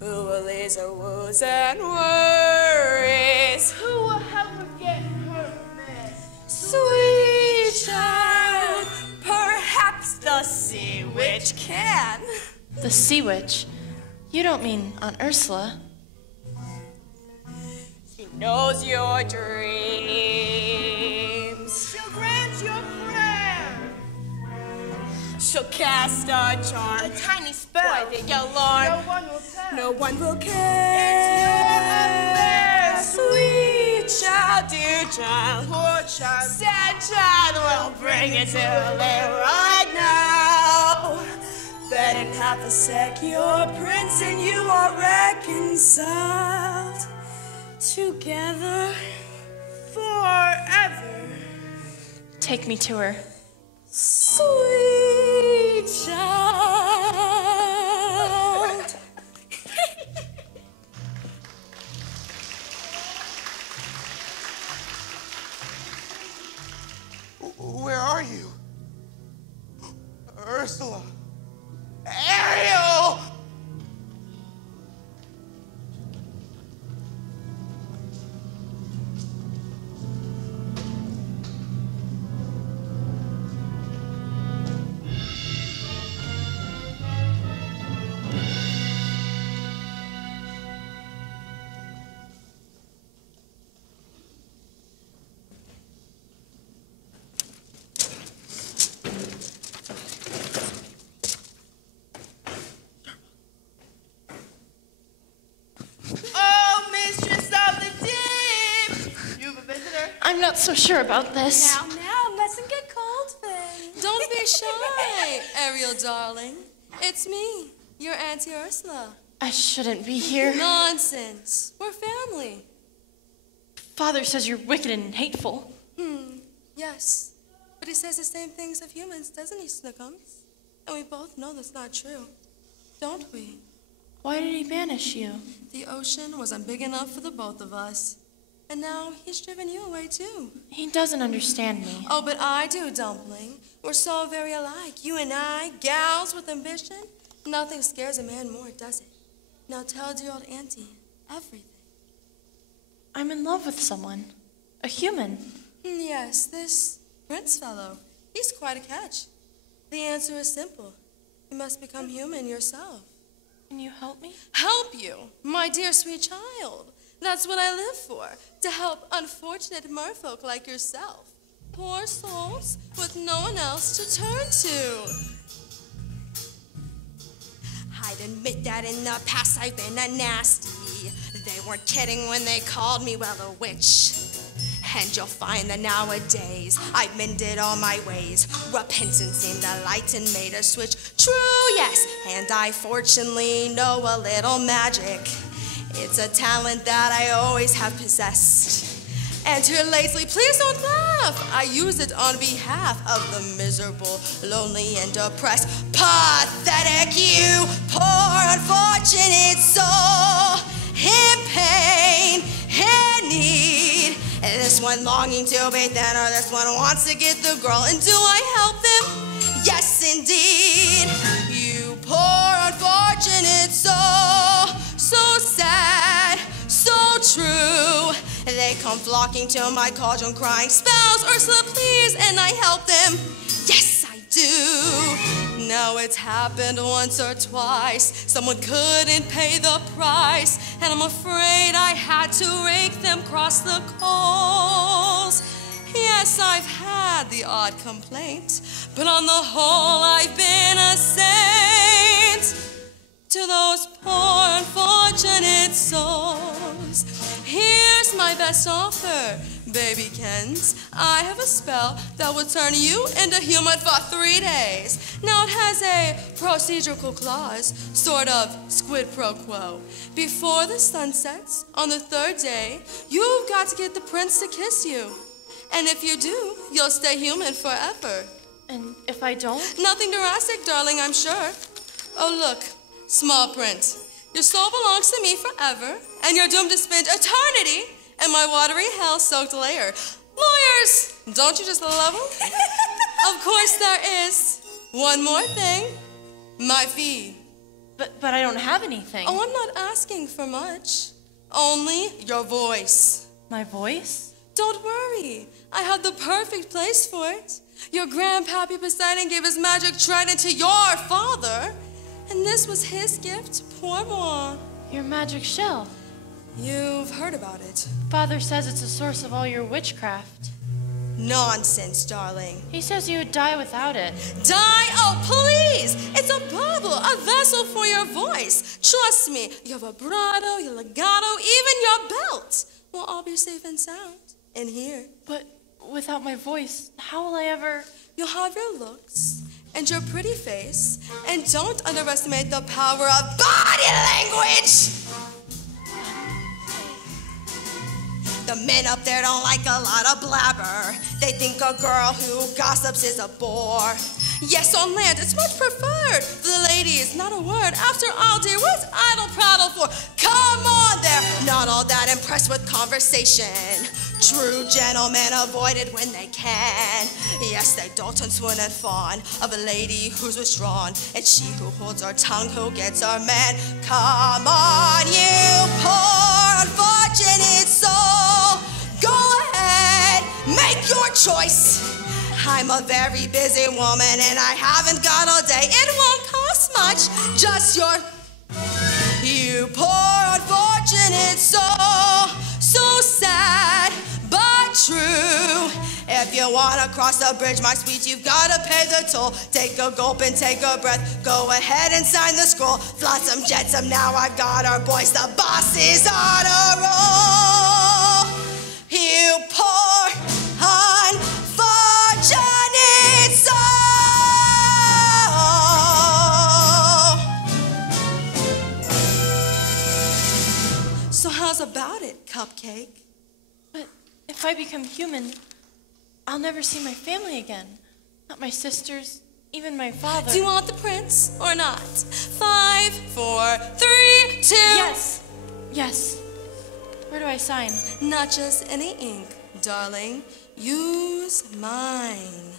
Who will ease her woes and worries? Who will help her get her mess? Sweet child, perhaps the sea witch can. The sea witch? You don't mean Aunt Ursula? She knows your dreams. She'll grant your prayer. She'll cast a charm. A tiny spell. Why think you'll learn? No one will tell. No one will care. It's your affair. Sweet child, dear child. Poor child. Sad child will bring it to live right now. Bet in half a sec your prince and you are reconciled together Forever. Take me to her. Sweet child. Where are you? Ursula. Ariel! I'm not so sure about this. Now, mustn't get cold, Finn. Don't be shy, Ariel darling. It's me, your Auntie Ursula. I shouldn't be here. Nonsense. We're family. Father says you're wicked and hateful. Yes. But he says the same things of humans, doesn't he, Snookums? And we both know that's not true. Don't we? Why did he banish you? The ocean wasn't big enough for the both of us. And now he's driven you away, too. He doesn't understand me. Oh, but I do, Dumpling. We're so very alike. You and I, gals with ambition. Nothing scares a man more, does it? Now tell dear old Auntie everything. I'm in love with someone. A human. Yes, this Prince fellow. He's quite a catch. The answer is simple. You must become human yourself. Can you help me? Help you? My dear sweet child. That's what I live for, to help unfortunate merfolk like yourself. Poor souls with no one else to turn to. I'd admit that in the past I've been a nasty. They weren't kidding when they called me, well, a witch. And you'll find that nowadays I've mended all my ways. Repentance seemed the light and made a switch. True, yes, and I fortunately know a little magic. It's a talent that I always have possessed. And here lately, please don't laugh. I use it on behalf of the miserable, lonely, and depressed. Pathetic you, poor unfortunate soul, in pain, in need. This one longing to be thinner, this one wants to get the girl. And do I help them? Yes, indeed. You poor unfortunate soul, so sad, so true. They come flocking to my cauldron crying, "Spouse, Ursula, please," and I help them. Yes, I do. Now it's happened once or twice. Someone couldn't pay the price, and I'm afraid I had to rake them across the coals. Yes, I've had the odd complaint, but on the whole I've been a saint. To those poor unfortunate souls, here's my best offer, baby Kens. I have a spell that will turn you into human for 3 days. Now it has a procedural clause, sort of quid pro quo. Before the sun sets on the 3rd day, you've got to get the prince to kiss you. And if you do, you'll stay human forever. And if I don't? Nothing drastic, darling, I'm sure. Oh, look. Small print. Your soul belongs to me forever, and you're doomed to spend eternity in my watery hell-soaked lair. Lawyers! Don't you just love them? Of course there is. One more thing. My fee. But I don't have anything. Oh, I'm not asking for much. Only your voice. My voice? Don't worry. I have the perfect place for it. Your grandpappy Poseidon gave his magic trident to your father. And this was his gift pour moi. Your magic shell. You've heard about it. Father says it's a source of all your witchcraft. Nonsense, darling. He says you would die without it. Die? Oh, please! It's a bauble, a vessel for your voice. Trust me, your vibrato, your legato, even your belt will all be safe and sound in here. But without my voice, how will I ever... You'll have your looks and your pretty face, and don't underestimate the power of body language! The The men up there don't like a lot of blabber. They think a girl who gossips is a bore. Yes, on land, it's much preferred. For the ladies, not a word. After all, dear, what's idle prattle for? Come on, they're not all that impressed with conversation. True gentlemen avoid it when they can. Yes, they dote and swoon and fawn of a lady who's withdrawn. It's she who holds our tongue, who gets our man. Come on, you poor unfortunate soul. Go ahead, make your choice. I'm a very busy woman and I haven't got all day. It won't cost much, just your... You poor unfortunate soul. So sad, but true. If you wanna cross the bridge, my sweet, you've gotta pay the toll. Take a gulp and take a breath. Go ahead and sign the scroll. Flotsam, jetsam, now I've got our boys. The boss is on a roll. You poor unfortunate soul. So how's about it, Cupcake? But if I become human, I'll never see my family again. Not my sisters, even my father. Do you want the prince or not? 5, 4, 3, 2. Yes. Yes. Where do I sign? Not just any ink, darling. Use mine.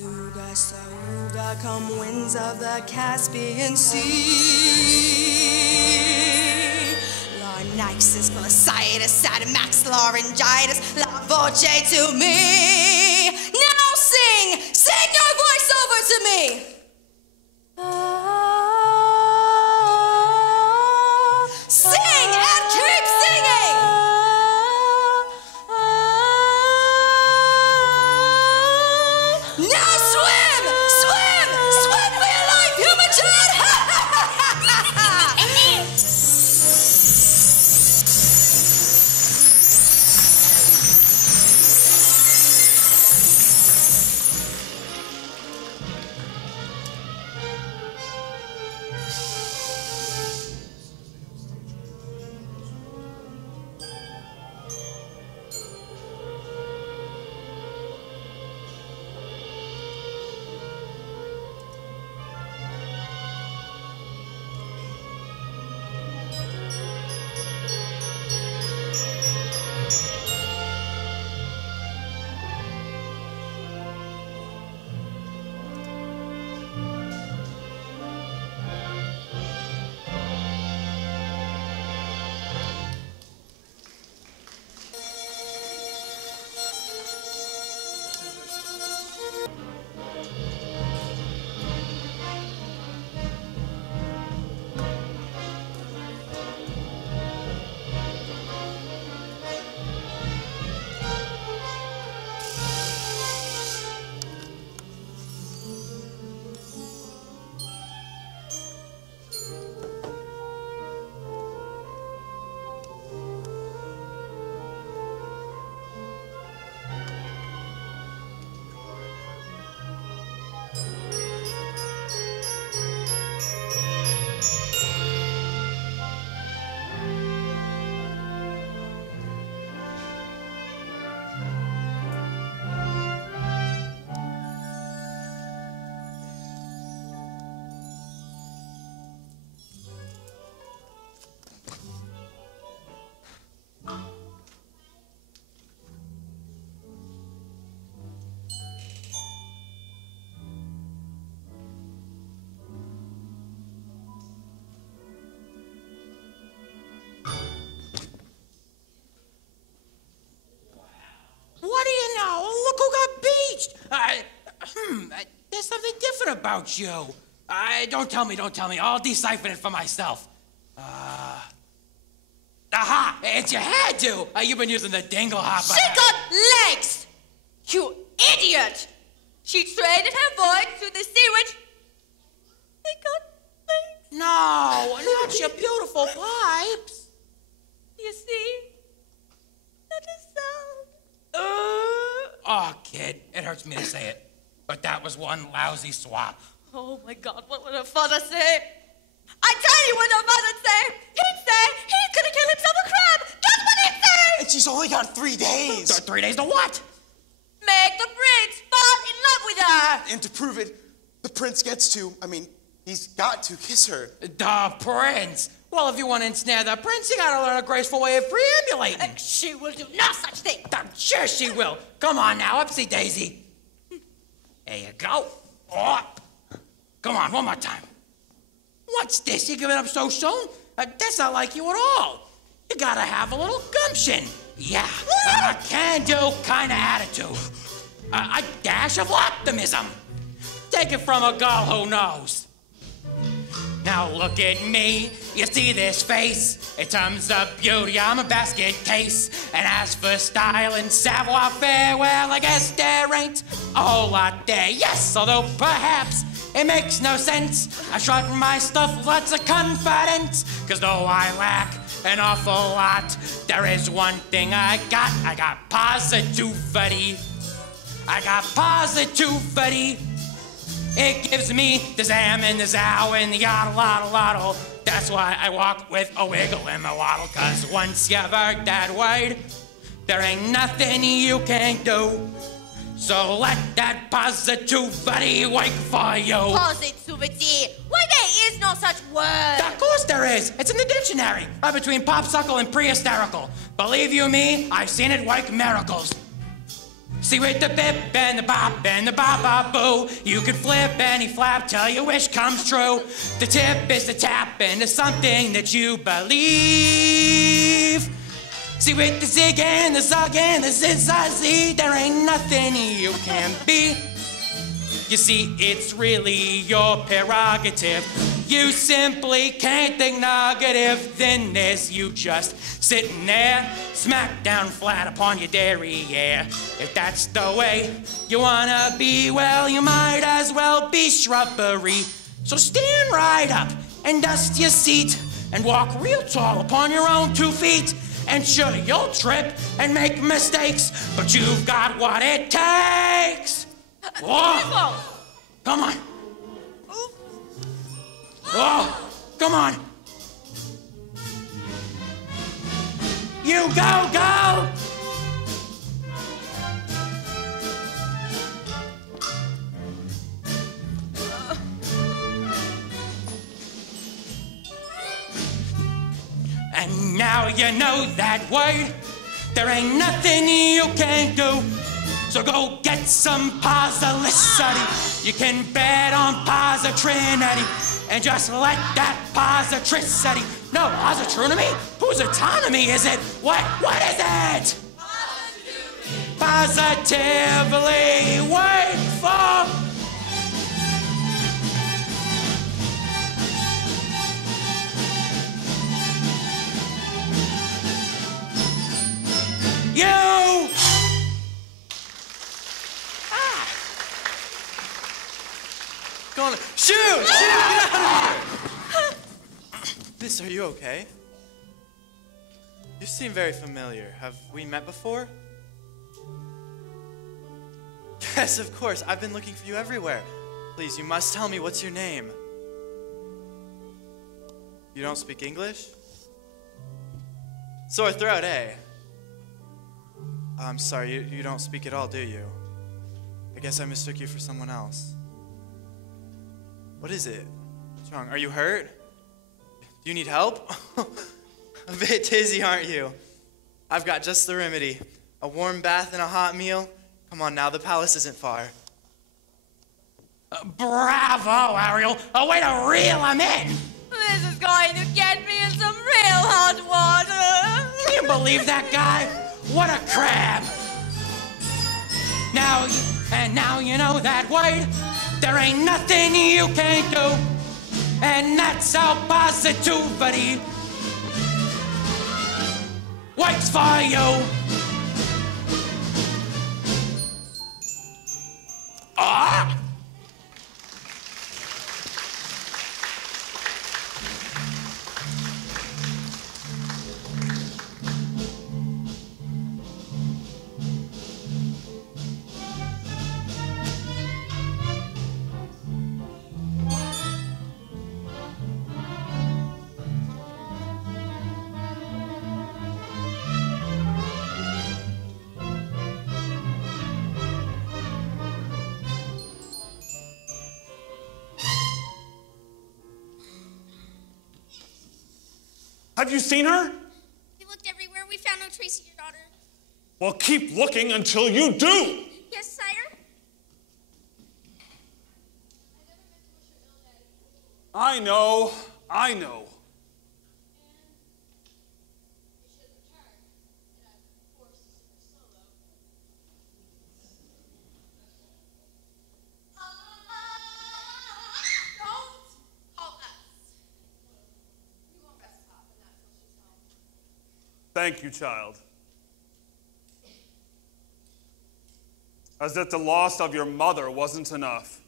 Luga, Sauga, come winds of the Caspian Sea. Larynxis, Glossitis, Satamax, Laryngitis, La Voce to me. Now sing your voice over to me. Sing and keep singing. Now swim for your life, human child. What do you know? Look who got beached. There's something different about you. Don't tell me. I'll decipher it for myself. Aha! It's your hairdo. You've been using the dingle hopper. She got legs! You idiot! She traded her voice to the sea witch. They got legs. No, not your beautiful pipes. You see? That is sound. Oh, kid, it hurts me to say it. But that was one lousy swap. Oh my God, what would her father say? I tell you what her father'd say. He'd say he's gonna kill himself a crab. That's what he'd say. And she's only got 3 days. 3 days to what? Make the prince fall in love with her. And to prove it, the prince gets to, he's got to kiss her. The prince? Well, if you want to ensnare the prince, you gotta learn a graceful way of preambulating. She will do no such thing. Sure she will. Come on now, upsy daisy. There you go. Oh. Come on, one more time. What's this? You giving up so soon? That's not like you at all. You gotta have a little gumption. Yeah, a can-do kind of attitude. A dash of optimism. Take it from a girl who knows. Now look at me, you see this face? In terms of beauty, I'm a basket case. And as for style and savoir-faire, well, I guess there ain't a whole lot there. Yes, although perhaps it makes no sense. I strut my stuff with lots of confidence. Cause though I lack an awful lot, there is one thing I got positivity. I got positivity. It gives me the zam and the zow and the yada-lottle. That's why I walk with a wiggle in my waddle. Cause once you've heard that word, there ain't nothing you can do. So let that positivity wake for you. Positivity? Why, there is no such word. Of course there is. It's in the dictionary. Right between popsicle and pre-hysterical. Believe you me, I've seen it work miracles. See, with the bip and the bop and the bop-bop-boo, you can flip any flap till your wish comes true. The tip is to tap into something that you believe. See, with the zig and the zug and the zizzazi, there ain't nothing you can be. You see, it's really your prerogative. You simply can't think negative. Then there's you just sitting there, smack down flat upon your derriere. If that's the way you wanna be, well, you might as well be shrubbery. So stand right up and dust your seat and walk real tall upon your own 2 feet. And sure, you'll trip and make mistakes, but you've got what it takes. Whoa! Come on. Whoa! Come on. You go! And now you know that word. There ain't nothing you can do. So go get some positivity. You can bet on positrinity. And just let that positricity. No, positronomy? Whose autonomy is it? What is it? Positively wait for. You! Go on. Shoot! Get out of here! Miss, are you okay? You seem very familiar. Have we met before? Yes, of course. I've been looking for you everywhere. Please, you must tell me, what's your name? You don't speak English? Sore throat, eh? I'm sorry, you don't speak at all, do you? I guess I mistook you for someone else. What is it? What's wrong? Are you hurt? Do you need help? A bit dizzy, aren't you? I've got just the remedy. A warm bath and a hot meal. Come on now, the palace isn't far. Bravo, Ariel. A way to reel him in. This is going to get me in some real hot water. Can you believe that guy? What a crab. Now you know that word. There ain't nothing you can't do. And that's how positivity works for you. Ah! Have you seen her? We looked everywhere. We found no trace of your daughter. Well, keep looking until you do. Yes, sire? I know. Thank you, child. As if the loss of your mother wasn't enough.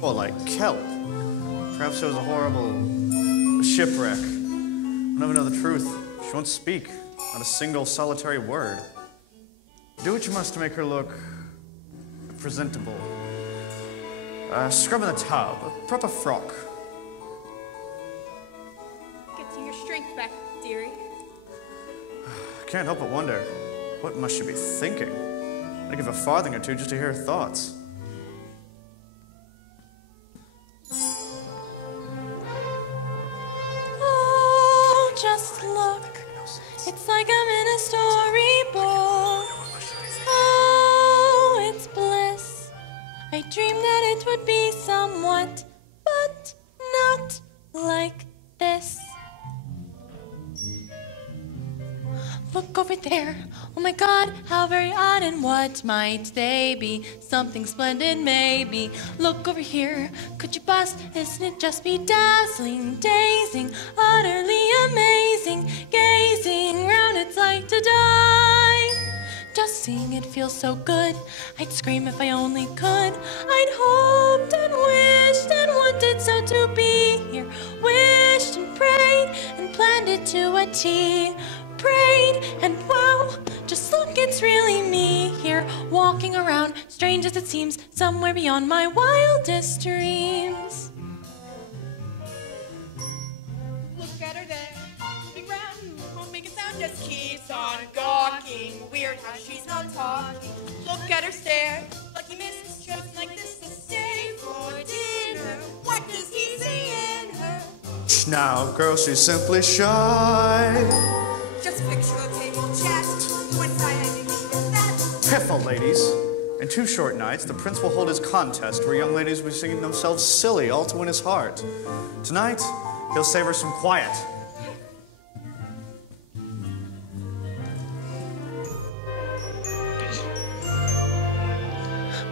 Shore like kelp. Perhaps it was a horrible shipwreck. We'll never know the truth. She won't speak. Not a single solitary word. Do what you must to make her look presentable. Scrub in the tub. A proper frock. Getting your strength back, dearie. Can't help but wonder, what must she be thinking? I'd give a farthing or two just to hear her thoughts. Oh, just look. It's like I'm in a storybook. Oh, it's bliss. I dreamed that it would be somewhat, but not like this. Look over there. Oh my God, how very odd, and what might they be? Something splendid maybe. Look over here. Could you bust? Isn't it just be dazzling, dazing, utterly amazing? Gazing round, it's like to die. Just seeing it feels so good. I'd scream if I only could. I'd hoped and wished and wanted so to be here. Wished and prayed and planned it to a T. Prayed and wow, just look, it's really me here, walking around, strange as it seems, somewhere beyond my wildest dreams. Look at her there, moving round, won't make a sound, just keeps on gawking. Weird how she's not talking. Look at her stare, lucky miss, chosen like this to stay for dinner. What does he see in her? Now, girl, she's simply shy. Just picture a table chat, one side ending with that. Piffle, ladies. In 2 short nights, the prince will hold his contest where young ladies will be singing themselves silly, all to win his heart. Tonight, he'll savor some quiet.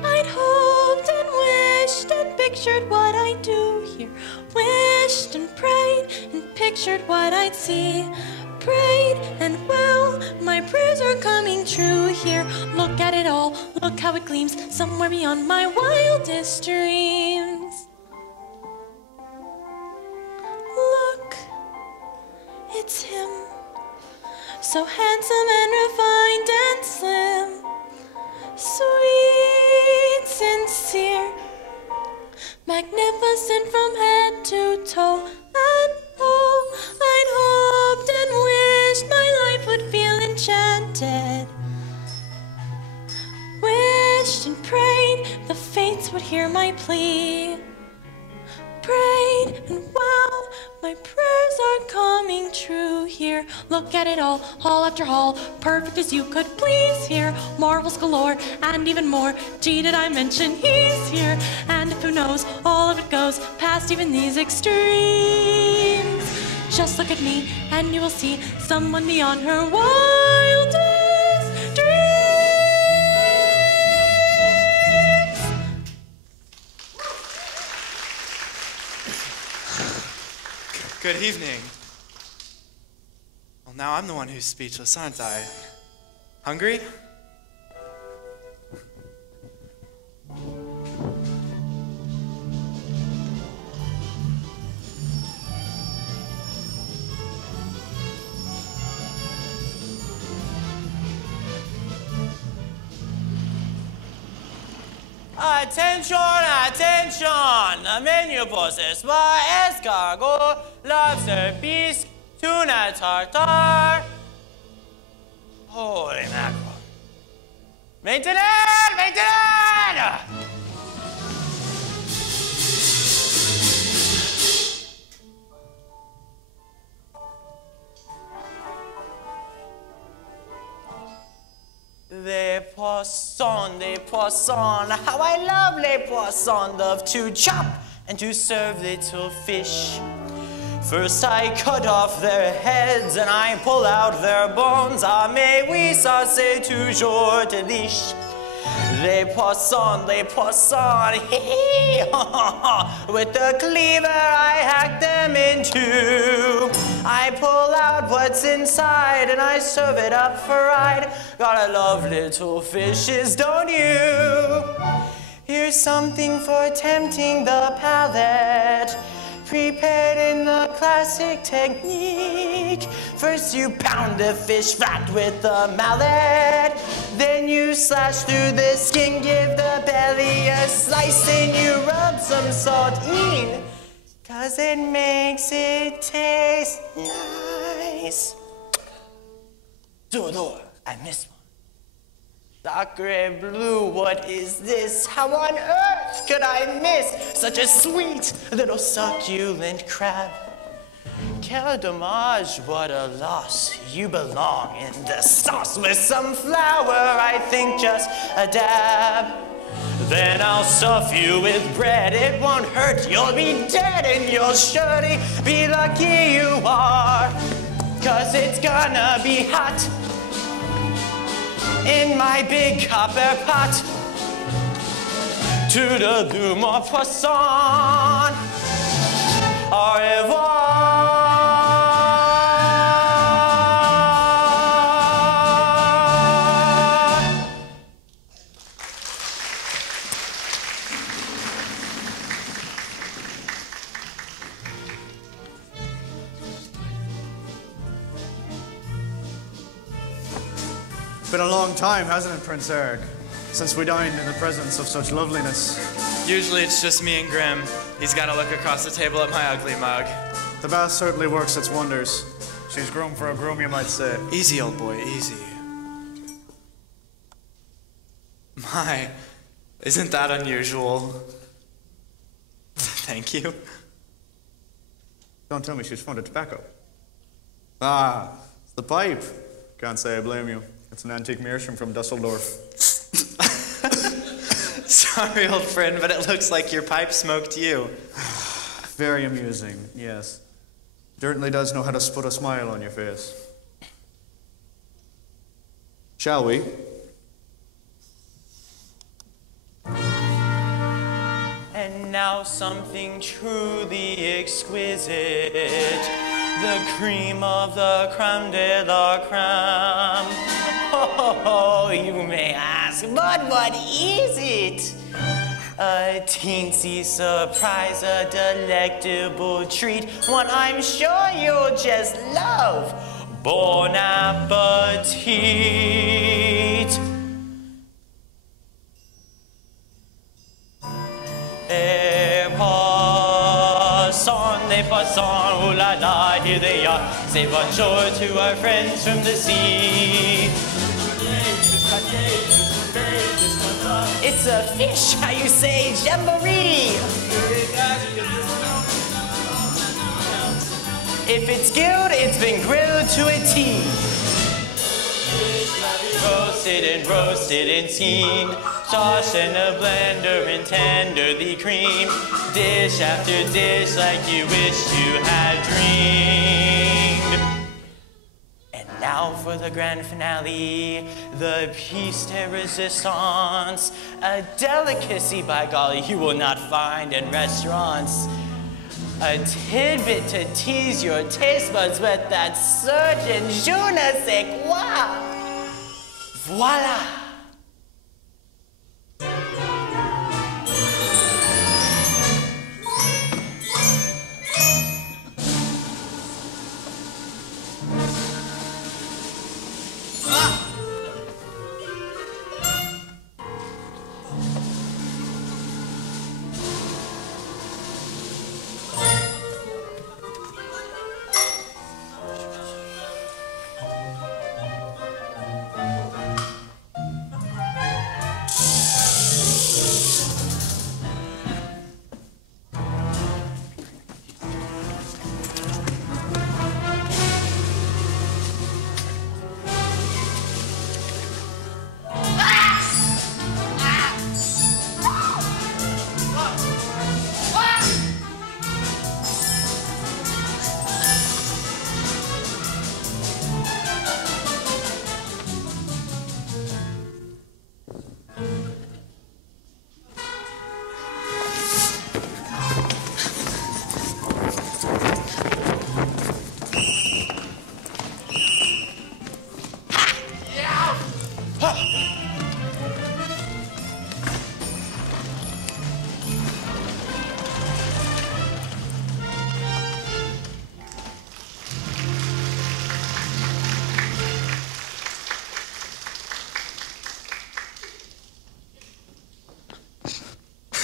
I'd hoped and wished and pictured what I do here. Wished and prayed and pictured what I'd see. Prayed and well, my prayers are coming true here. Look at it all, look how it gleams, somewhere beyond my wildest dreams. Look, it's him, so handsome and refined and slim, sweet, sincere, magnificent from head to toe, and all I'd hoped and wished my life would feel enchanted. Wished and prayed the fates would hear my plea. Prayed and wow, my prayers are coming true here. Look at it all, hall after hall, perfect as you could please here. Marvels galore and even more. Gee, did I mention he's here? And if who knows, all of it goes past even these extremes. Just look at me and you will see someone beyond her wildest dreams. Good evening. Well, now I'm the one who's speechless, aren't I? Hungry? Attention, attention! Le menu possess par escargot, lobster, bisque, tuna tartare. Holy mackerel. Maintenant! Maintenant! Les poissons, how I love les poissons, love to chop and to serve little fish. First I cut off their heads and I pull out their bones. Ah, mais oui, ça c'est toujours delish. Les poissons, hee with the cleaver I hack them in two. I pull out what's inside and I serve it up fried. Gotta love little fishes, don't you? Here's something for tempting the palate, prepared in the classic technique. First you pound the fish fat with a mallet, then you slash through the skin, give the belly a slice, then you rub some salt in, 'cause it makes it taste nice. Dolor, I missed one. Sacre bleu, what is this? How on earth could I miss such a sweet little succulent crab? Quel dommage, what a loss. You belong in the sauce with some flour, I think just a dab. Then I'll stuff you with bread, it won't hurt, you'll be dead, and you'll surely be lucky you are, 'cause it's gonna be hot in my big copper pot. Toodaloo, mon poisson. Au revoir. Been a long time, hasn't it, Prince Eric? Since we dined in the presence of such loveliness. Usually it's just me and Grim. He's got to look across the table at my ugly mug. The bath certainly works its wonders. She's groom for a groom, you might say. Easy, old boy, easy. My, isn't that unusual? Thank you. Don't tell me she's fond of tobacco. Ah, it's the pipe. Can't say I blame you. It's an antique meerschaum from Dusseldorf. Sorry, old friend, but it looks like your pipe smoked you. Very amusing, yes. Certainly does know how to put a smile on your face. Shall we? And now something truly exquisite, the cream of the creme de la creme. Oh, you may ask, but what is it? A teensy surprise, a delectable treat, one I'm sure you'll just love. Bon appetit. Les poissons, oh la la, here they are. Say bonjour to our friends from the sea. It's a fish, how you say, jamboree. If it's skilled, it's been grilled to a T. Roasted and steamed, sauce in a blender and tenderly creamed. Dish after dish like you wish you had dreamed. And now for the grand finale, the piece de resistance, a delicacy by golly you will not find in restaurants. A tidbit to tease your taste buds with that certain je ne sais quoi. Voila!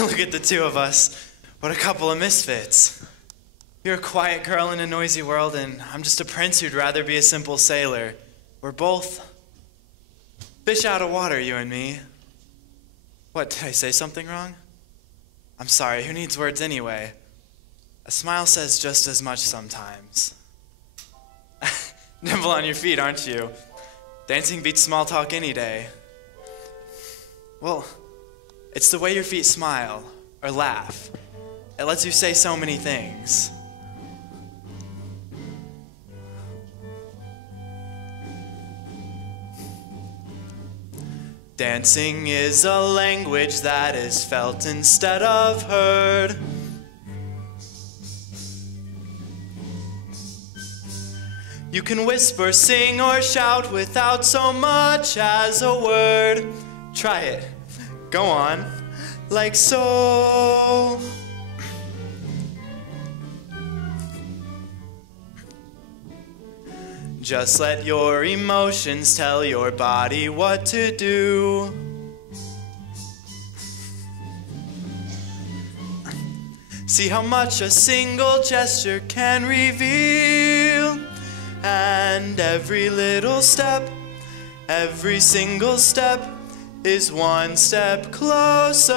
Look at the two of us. What a couple of misfits. You're a quiet girl in a noisy world, and I'm just a prince who'd rather be a simple sailor. We're both fish out of water, you and me. What, did I say something wrong? I'm sorry, who needs words anyway? A smile says just as much sometimes. Nimble on your feet, aren't you? Dancing beats small talk any day. Well, it's the way your feet smile or laugh. It lets you say so many things. Dancing is a language that is felt instead of heard. You can whisper, sing, or shout without so much as a word. Try it. Go on. Like so. Just let your emotions tell your body what to do. See how much a single gesture can reveal. And every little step, every single step is one step closer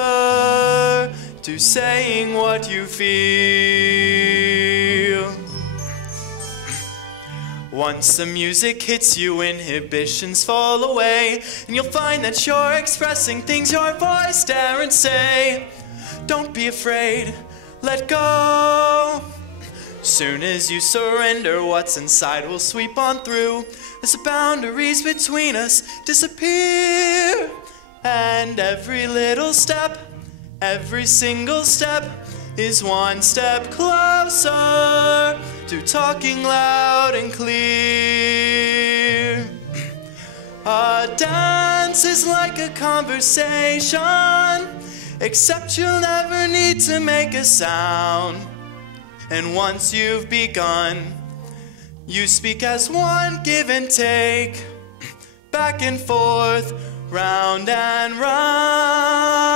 to saying what you feel. Once the music hits you, inhibitions fall away, and you'll find that you're expressing things your voice daren't say. Don't be afraid, let go. Soon as you surrender, what's inside will sweep on through as the boundaries between us disappear. And every little step, every single step is one step closer to talking loud and clear. A dance is like a conversation, except you'll never need to make a sound. And once you've begun, you speak as one, give and take, back and forth, round and round.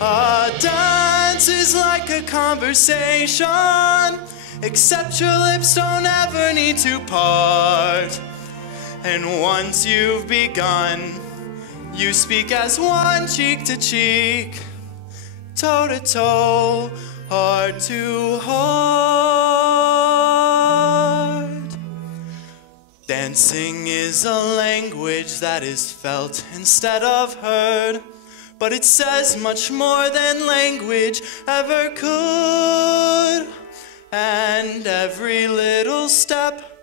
A dance is like a conversation, except your lips don't ever need to part. And once you've begun, you speak as one, cheek to cheek, toe to toe, heart to heart. Dancing is a language that is felt instead of heard. But it says much more than language ever could. And every little step,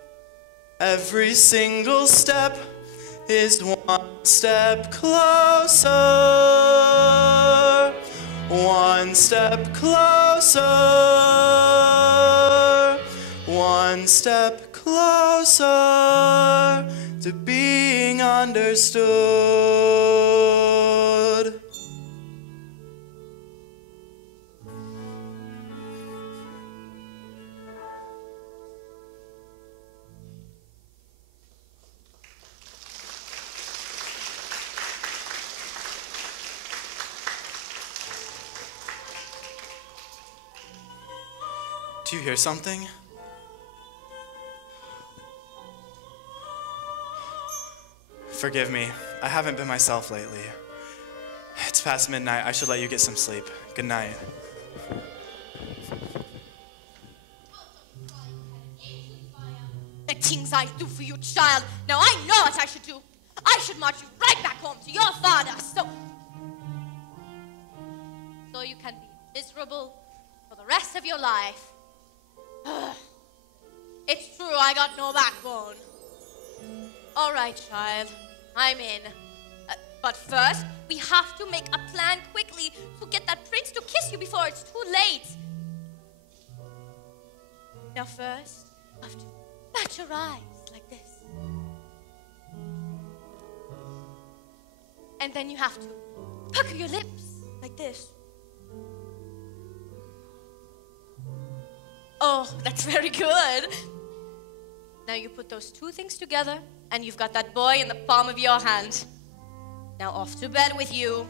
every single step is one step closer. One step closer. One step closer to being understood. Do you hear something? Forgive me, I haven't been myself lately. It's past midnight, I should let you get some sleep. Good night. things I do for you, child. Now I know what I should do. I should march you right back home to your father, so you can be miserable for the rest of your life. It's true, I got no backbone. All right, child, I'm in. But first, we have to make a plan quickly to get that prince to kiss you before it's too late. Now first, you have to bat your eyes like this. And then you have to pucker your lips like this. Oh, that's very good. Now you put those two things together, and you've got that boy in the palm of your hand. Now off to bed with you.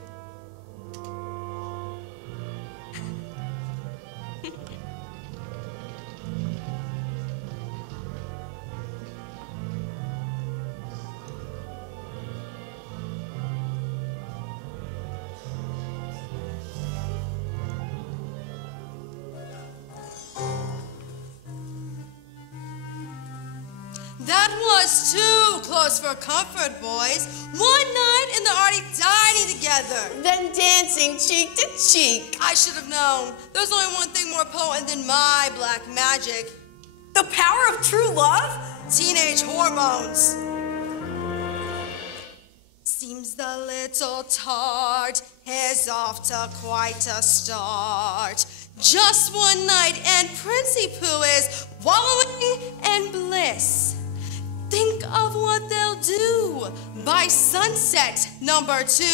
That was too close for comfort, boys. One night and they're already dining together. Then dancing cheek to cheek. I should have known. There's only one thing more potent than my black magic. The power of true love? Teenage hormones. Seems the little tart is off to quite a start. Just one night and Princey Pooh is wallowing in bliss. Think of what they'll do by sunset number 2.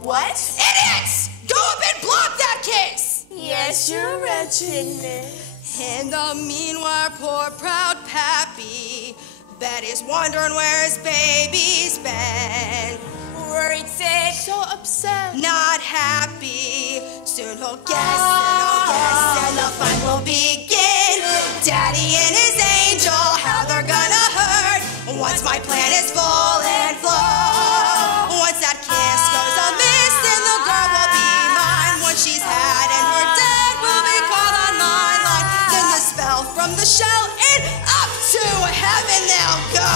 What? Idiots! Go up and block that kiss! Yes, your wretchedness. In the meanwhile, poor proud Pappy Betty's wondering where his baby's been. Worried, sick, so upset, not happy. Soon he'll guess, and the fun will begin. Daddy and his angel, how they're gonna hurt once my plan is full and flow. Once that kiss goes amiss, then the girl will be mine. Once she's had and her dad will be caught on my line. Then the spell from the shell and up to heaven they'll go.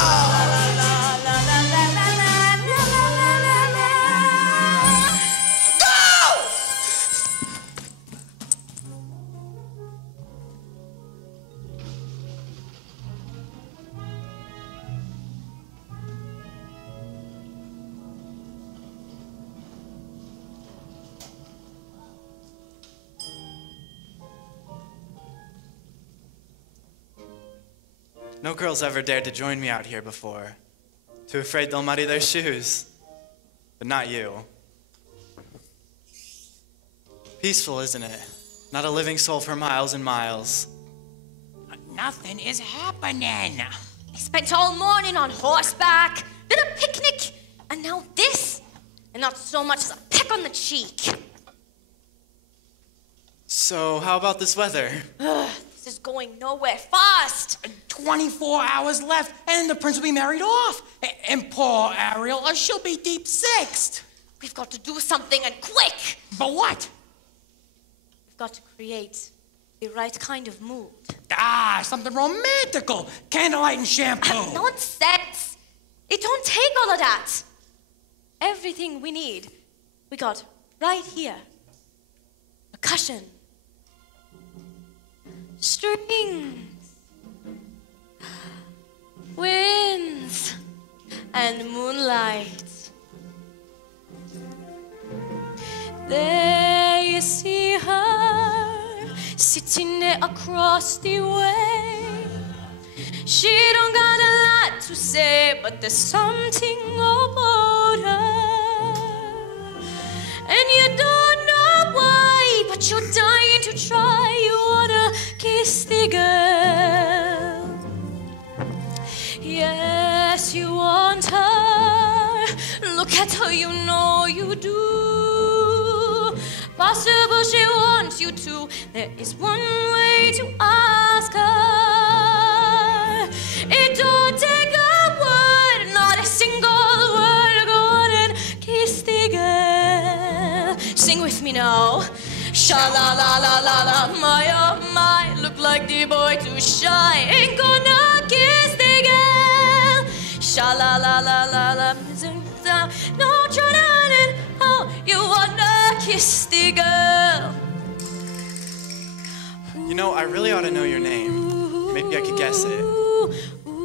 No girls ever dared to join me out here before. Too afraid they'll muddy their shoes. But not you. Peaceful, isn't it? Not a living soul for miles and miles. Nothing is happening. I spent all morning on horseback, then a picnic, and now this, and not so much as a peck on the cheek. So, how about this weather? This is going nowhere fast. 24 hours left, and then the prince will be married off. And poor Ariel, she'll be deep sixed. We've got to do something, and quick. But what? We've got to create the right kind of mood. Something romantical. Candlelight and shampoo. Nonsense. It don't take all of that. Everything we need, we got right here. Percussion. Strings. Winds. And moonlight. There you see her, sitting there across the way. She don't got a lot to say, but there's something about her. And you don't know why, but you're dying to try. You wanna kiss the girl. Yes, you want her. Look at her, you know you do. Possible she wants you to. There is one way to ask her. It don't take a word, not a single word. Go on and kiss the girl. Sing with me now. Sha-la-la-la-la-la, my oh my. Look like the boy too shy. Ain't gonna kiss the girl. kiss the girl. You know, I really ought to know your name. Maybe I could guess it.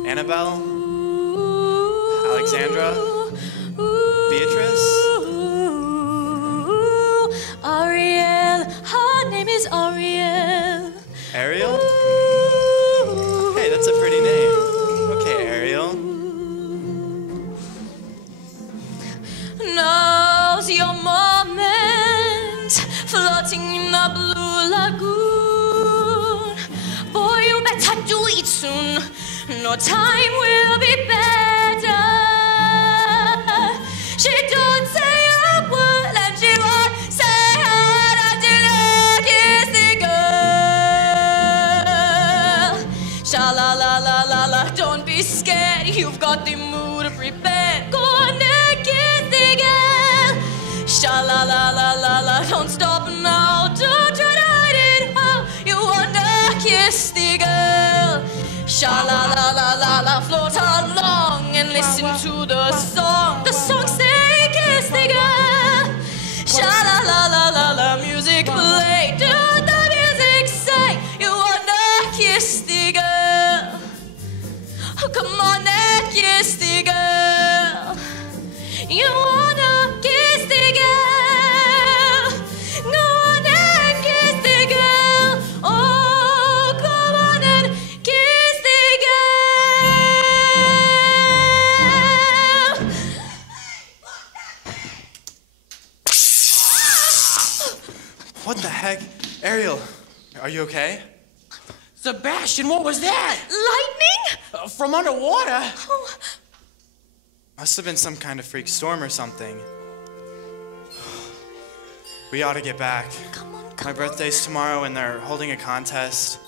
Annabelle? Alexandra? Beatrice? Ariel, her name is Ariel. Ariel? Hey, that's a pretty name. Okay, Ariel. Now's your moment, floating in the blue lagoon. Boy, you better do it soon. No time will be better. She don't say a word and she won't say her until you kiss the girl. Sha la la la la la, don't be scared. You've got the mood prepared. Go on and kiss the girl. Sha la la la la la, don't stop now. Don't try to hide it out. You wanna kiss the girl. Sha la la la la la, float along and listen to the song. The song say kiss the girl. Sha la la la la la, music play. Do the music say you wanna kiss the girl. Oh, come on and kiss the girl. You wanna kiss the girl. Go on and kiss the girl. Oh, come on and kiss the girl. What the heck? Ariel, are you okay? Sebastian, what was that? Lightning? From underwater? Oh, Must have been some kind of freak storm or something. We ought to get back. come on, My birthday's tomorrow and they're holding a contest.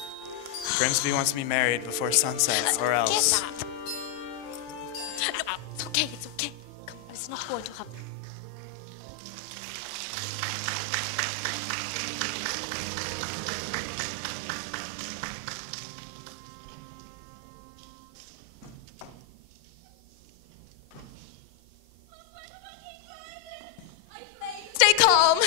Grimsby wants me married before sunset, or else. Get that. No, it's okay, it's okay. Come on, it's not going to happen. Stay calm.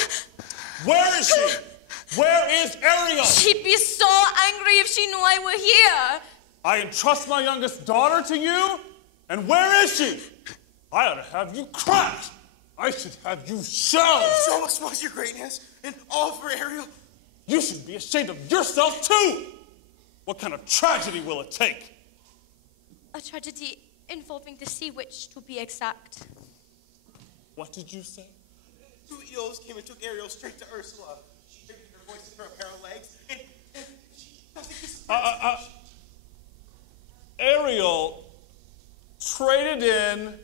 Where is she? Where is Ariel? She'd be so angry if she knew I were here. I entrust my youngest daughter to you? And where is she? I ought to have you cracked. I should have you shelved. So much was your greatness, and all for Ariel. You should be ashamed of yourself, too. What kind of tragedy will it take? A tragedy involving the sea witch, to be exact. What did you say? Two eels came and took Ariel straight to Ursula. She figured her voice to her pair of legs, and she doesn't kiss Ariel traded in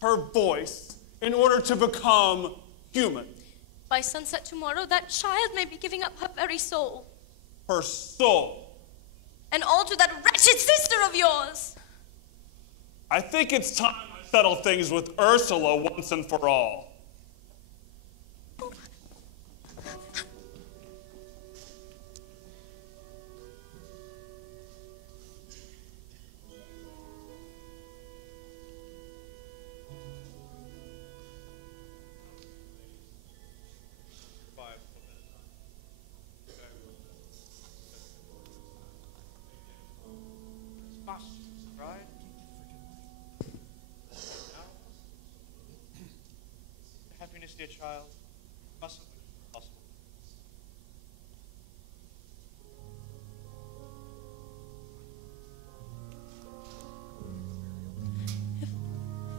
her voice in order to become human. By sunset tomorrow, that child may be giving up her very soul. Her soul. And all to that wretched sister of yours. I think it's time I settle things with Ursula once and for all. Happiness, dear child, mustn't lose possible.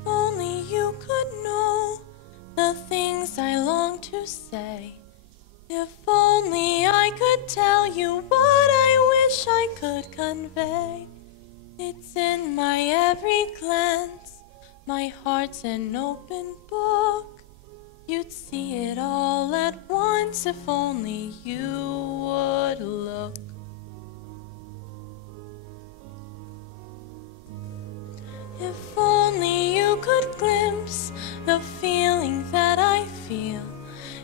If only you could know the things I long to say. If only I could tell you what I wish I could convey. It's in my every glance, my heart's an open book. You'd see it all at once if only you would look. If only you could glimpse the feeling that I feel.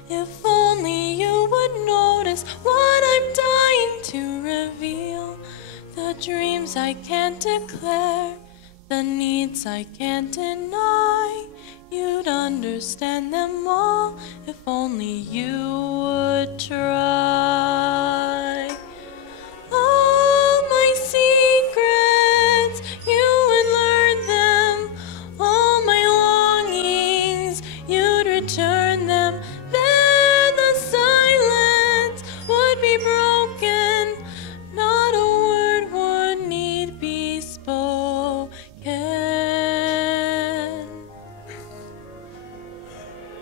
If only you would notice what I'm dying to reveal. The dreams I can't declare, the needs I can't deny. You'd understand them all if only you would try. All my secrets, you would learn them. All my longings, you'd return them. Then the silence would be broken. Not a word would need be spoken.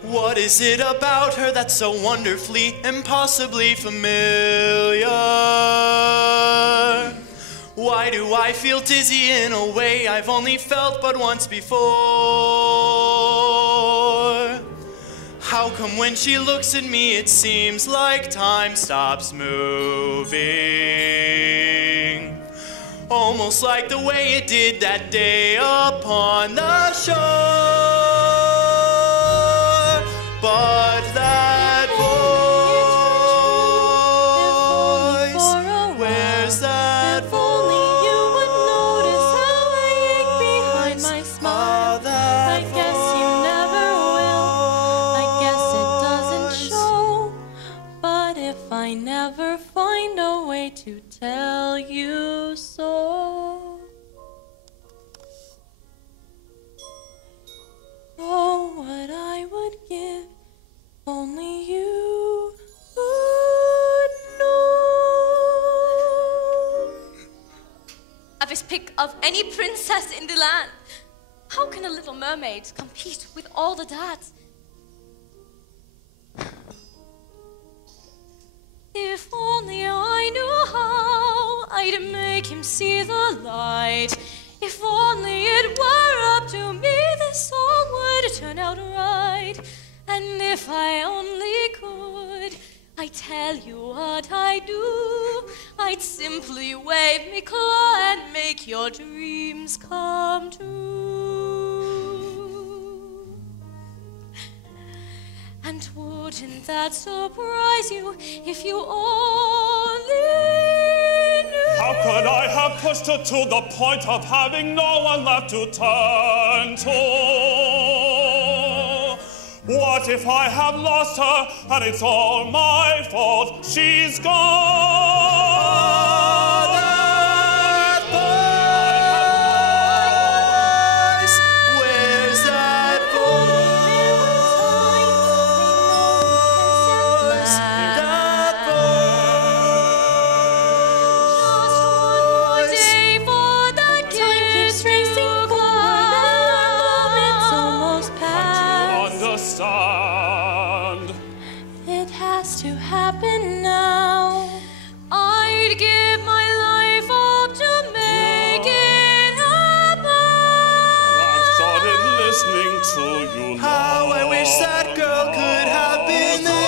What is it about her that's so wonderfully, impossibly familiar? Why do I feel dizzy in a way I've only felt but once before? How come when she looks at me it seems like time stops moving? Almost like the way it did that day upon the shore. But that voice, where's that voice? If only you would notice how I ache behind my smile. I guess you never will. I guess it doesn't show. But if I never find a way to tell you so. Oh, what I would give, only you would know. Toughest pick of any princess in the land. How can a little mermaid compete with all the dads? If only I knew how I'd make him see the light. If only it were up to me, this all would turn out right. And if I only could, I'd tell you what I do. I'd simply wave me claw and make your dreams come true. And wouldn't that surprise you if you only knew? How could I have pushed her to the point of having no one left to turn to? What if I have lost her and it's all my fault? She's gone. That voice, where's that voice? That voice. Day for the kiss racing by. Moment's almost past. Understand. It has to happen now. I'd give my life up to make it happen. I've started listening to you now. How I wish that girl could have been this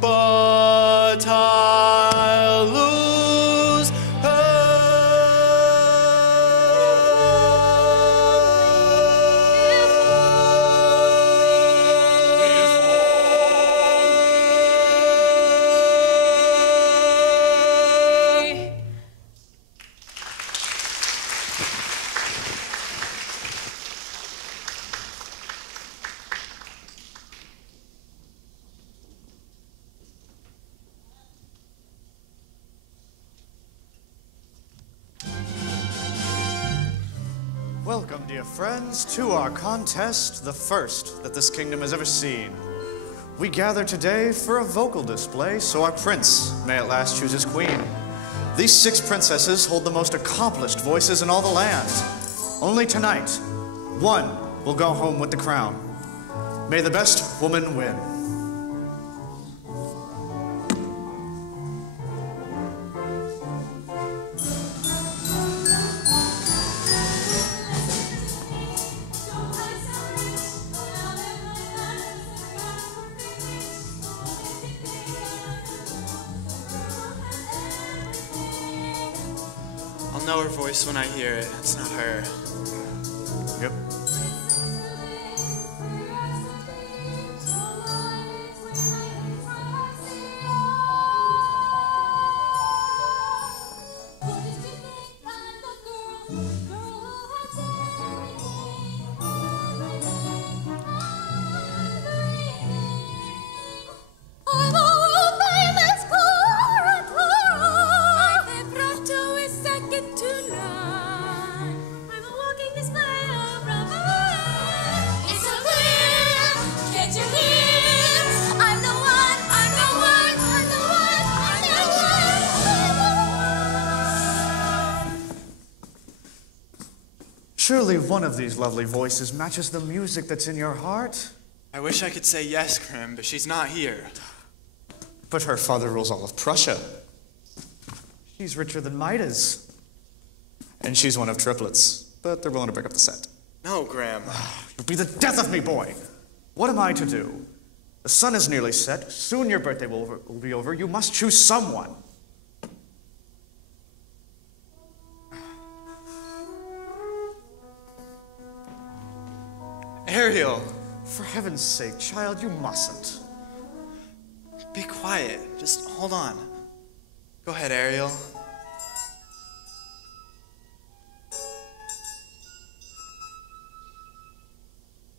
but I'll lose her. Welcome, dear friends, to our contest, the first that this kingdom has ever seen. We gather today for a vocal display, so our prince may at last choose his queen. These 6 princesses hold the most accomplished voices in all the land. Only tonight, one will go home with the crown. May the best woman win. I'll know her voice when I hear it. It's not her. Yep. Surely one of these lovely voices matches the music that's in your heart. I wish I could say yes, Grim, but she's not here. But her father rules all of Prussia. She's richer than Midas. And she's one of triplets, but they're willing to break up the set. No, Graham. You'll be the death of me, boy. What am I to do? The sun is nearly set. Soon your birthday will be over. You must choose someone. Ariel! For heaven's sake, child, you mustn't. Be quiet. Just hold on. Go ahead, Ariel.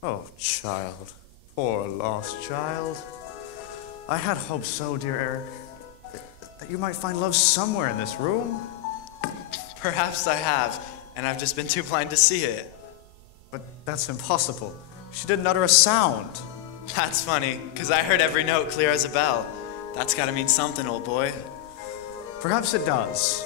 Oh, child. Poor lost child. I had hoped so, dear Eric, that you might find love somewhere in this room. Perhaps I have, and I've just been too blind to see it. But that's impossible. She didn't utter a sound. That's funny, because I heard every note clear as a bell. That's gotta mean something, old boy. Perhaps it does.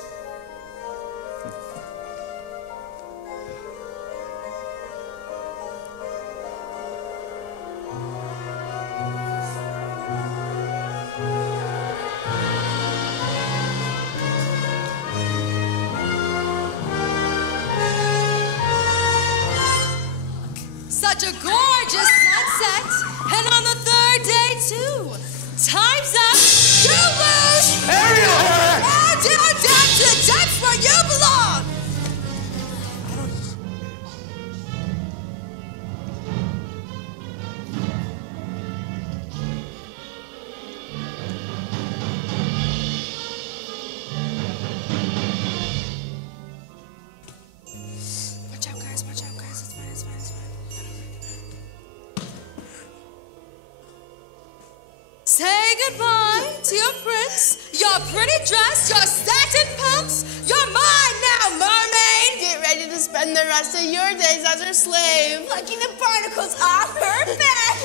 Such a gorgeous sunset, and on the third day too. Time's up. You lose. Ariel! Now down to the depths where you belong. Watch out, guys. Watch out, guys. It's fine. It's fine. It's fine. Say goodbye to your prince, your pretty dress, your satin pumps. You're mine now, mermaid. Get ready to spend the rest of your days as her slave. Plucking the barnacles off her back.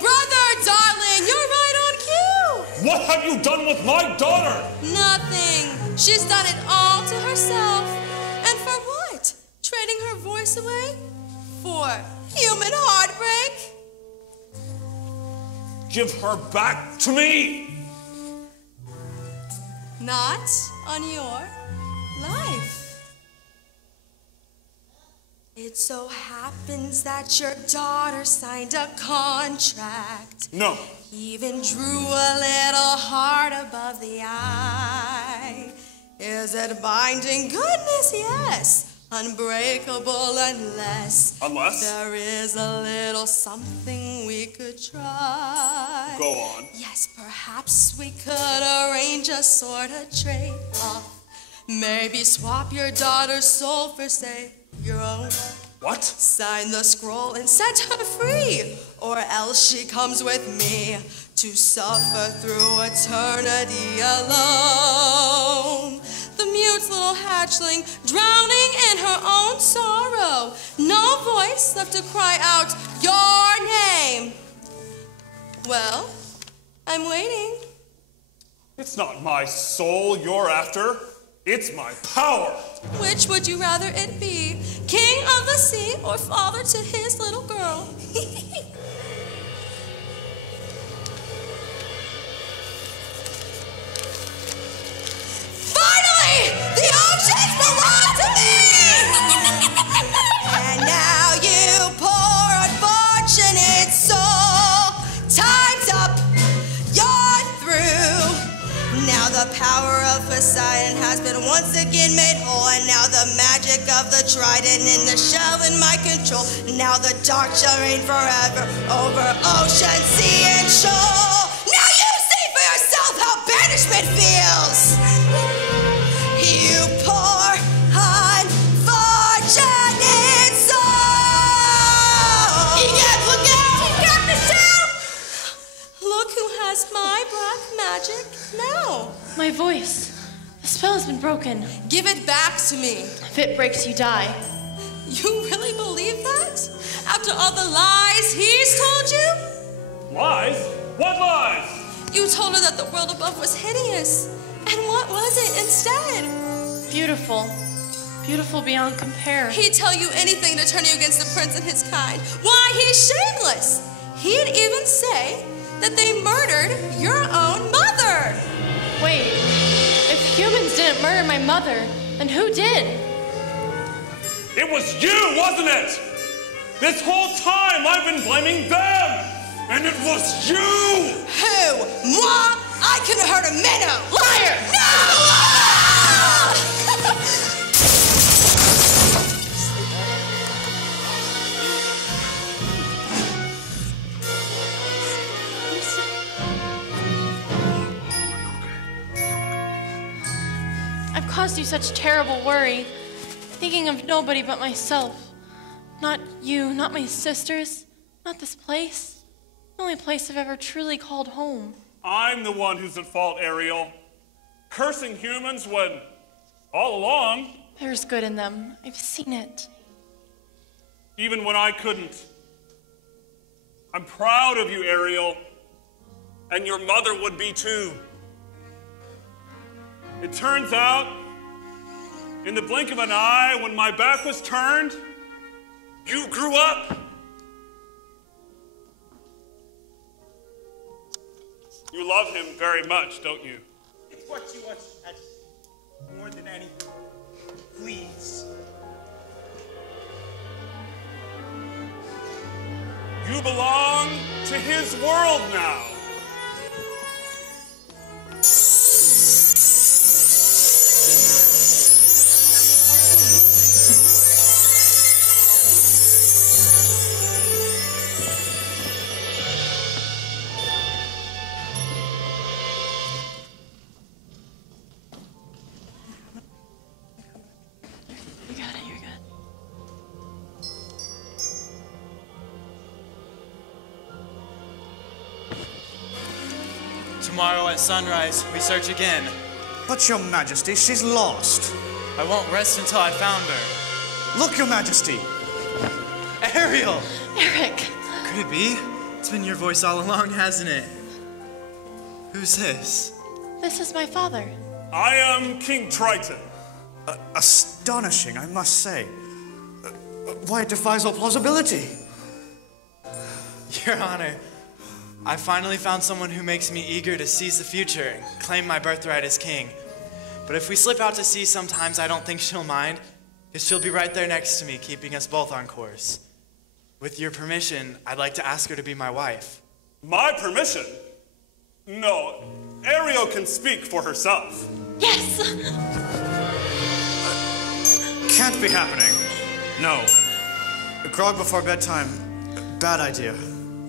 Brother, darling, you're right on cue. What have you done with my daughter? Nothing. She's done it all to herself. And for what? Trading her voice away? For human heartbreak? Give her back to me! Not on your life. It so happens that your daughter signed a contract. No. Even drew a little heart above the eye. Is it binding? Goodness, yes. Unbreakable unless there is a little something we could try. Go on. Yes, perhaps we could arrange a sort of trade-off. Maybe swap your daughter's soul for, say, your own. What? Sign the scroll and set her free, or else she comes with me to suffer through eternity alone. The mute little hatchling drowning in her own sorrow. No voice left to cry out your name. Well, I'm waiting. It's not my soul you're after. It's my power. Which would you rather it be? King of the sea or father to his little girl? Finally! The oceans belong to me! And now you poor unfortunate soul, time's up, you're through. Now the power of Poseidon has been once again made whole, and now the magic of the trident in the shell in my control. Now the dark shall reign forever over ocean, sea, and shore. Now you see for yourself how banishment feels. You poor, unfortunate soul. Egad, look out! He got the shell! Look who has my black magic now. My voice. The spell has been broken. Give it back to me. If it breaks, you die. You really believe that? After all the lies he's told you? Lies? What lies? You told her that the world above was hideous. And what was it instead? Beautiful. Beautiful beyond compare. He'd tell you anything to turn you against the prince and his kind. Why, he's shameless. He'd even say that they murdered your own mother. Wait, if humans didn't murder my mother, then who did? It was you, wasn't it? This whole time I've been blaming them, and it was you! Who? Moi? I could have heard a minnow. Liar! I've caused you such terrible worry, thinking of nobody but myself. Not you, not my sisters, not this place. The only place I've ever truly called home. I'm the one who's at fault, Ariel. Cursing humans when, all along... There's good in them. I've seen it. Even when I couldn't. I'm proud of you, Ariel. And your mother would be too. It turns out, in the blink of an eye, when my back was turned, you grew up. You love him very much, don't you? It's what you want, more than anything. Please. You belong to his world now. Tomorrow at sunrise, we search again. But, Your Majesty, she's lost. I won't rest until I found her. Look, Your Majesty! Ariel! Eric! Could it be? It's been your voice all along, hasn't it? Who's this? This is my father. I am King Triton. Astonishing, I must say. Why, it defies all plausibility. Your Honor, I finally found someone who makes me eager to seize the future and claim my birthright as king. But if we slip out to sea sometimes, I don't think she'll mind, because she'll be right there next to me, keeping us both on course. With your permission, I'd like to ask her to be my wife. My permission? No, Ariel can speak for herself. Yes! Can't be happening. No. A grog before bedtime, bad idea.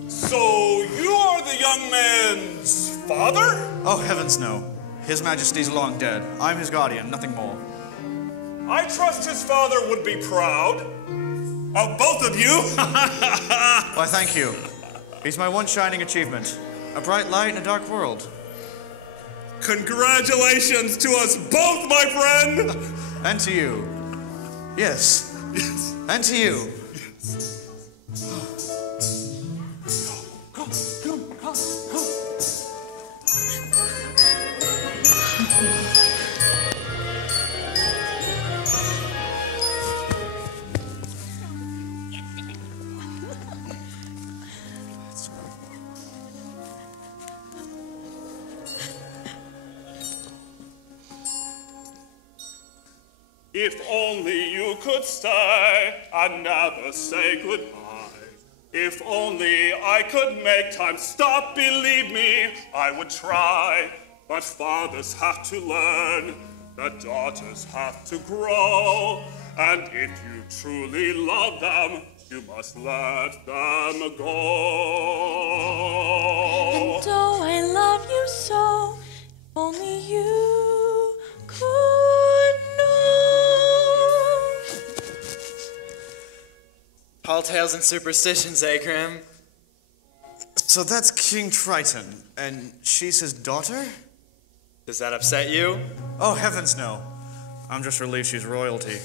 So you are the young man's father? Oh, heavens no. His Majesty's long dead. I'm his guardian, nothing more. I trust his father would be proud of both of you. Why, thank you. He's my one shining achievement. A bright light in a dark world. Congratulations to us both, my friend! And to you. Yes. Yes. And to you. Yes. Come. If only you could stay and never say goodbye. If only I could make time stop, believe me, I would try. But fathers have to learn that daughters have to grow. And if you truly love them, you must let them go. And oh, I love you so, if only you could know. Tall tales and superstitions, eh, Grim? So that's King Triton, and she's his daughter? Does that upset you? Oh, heavens no. I'm just relieved she's royalty.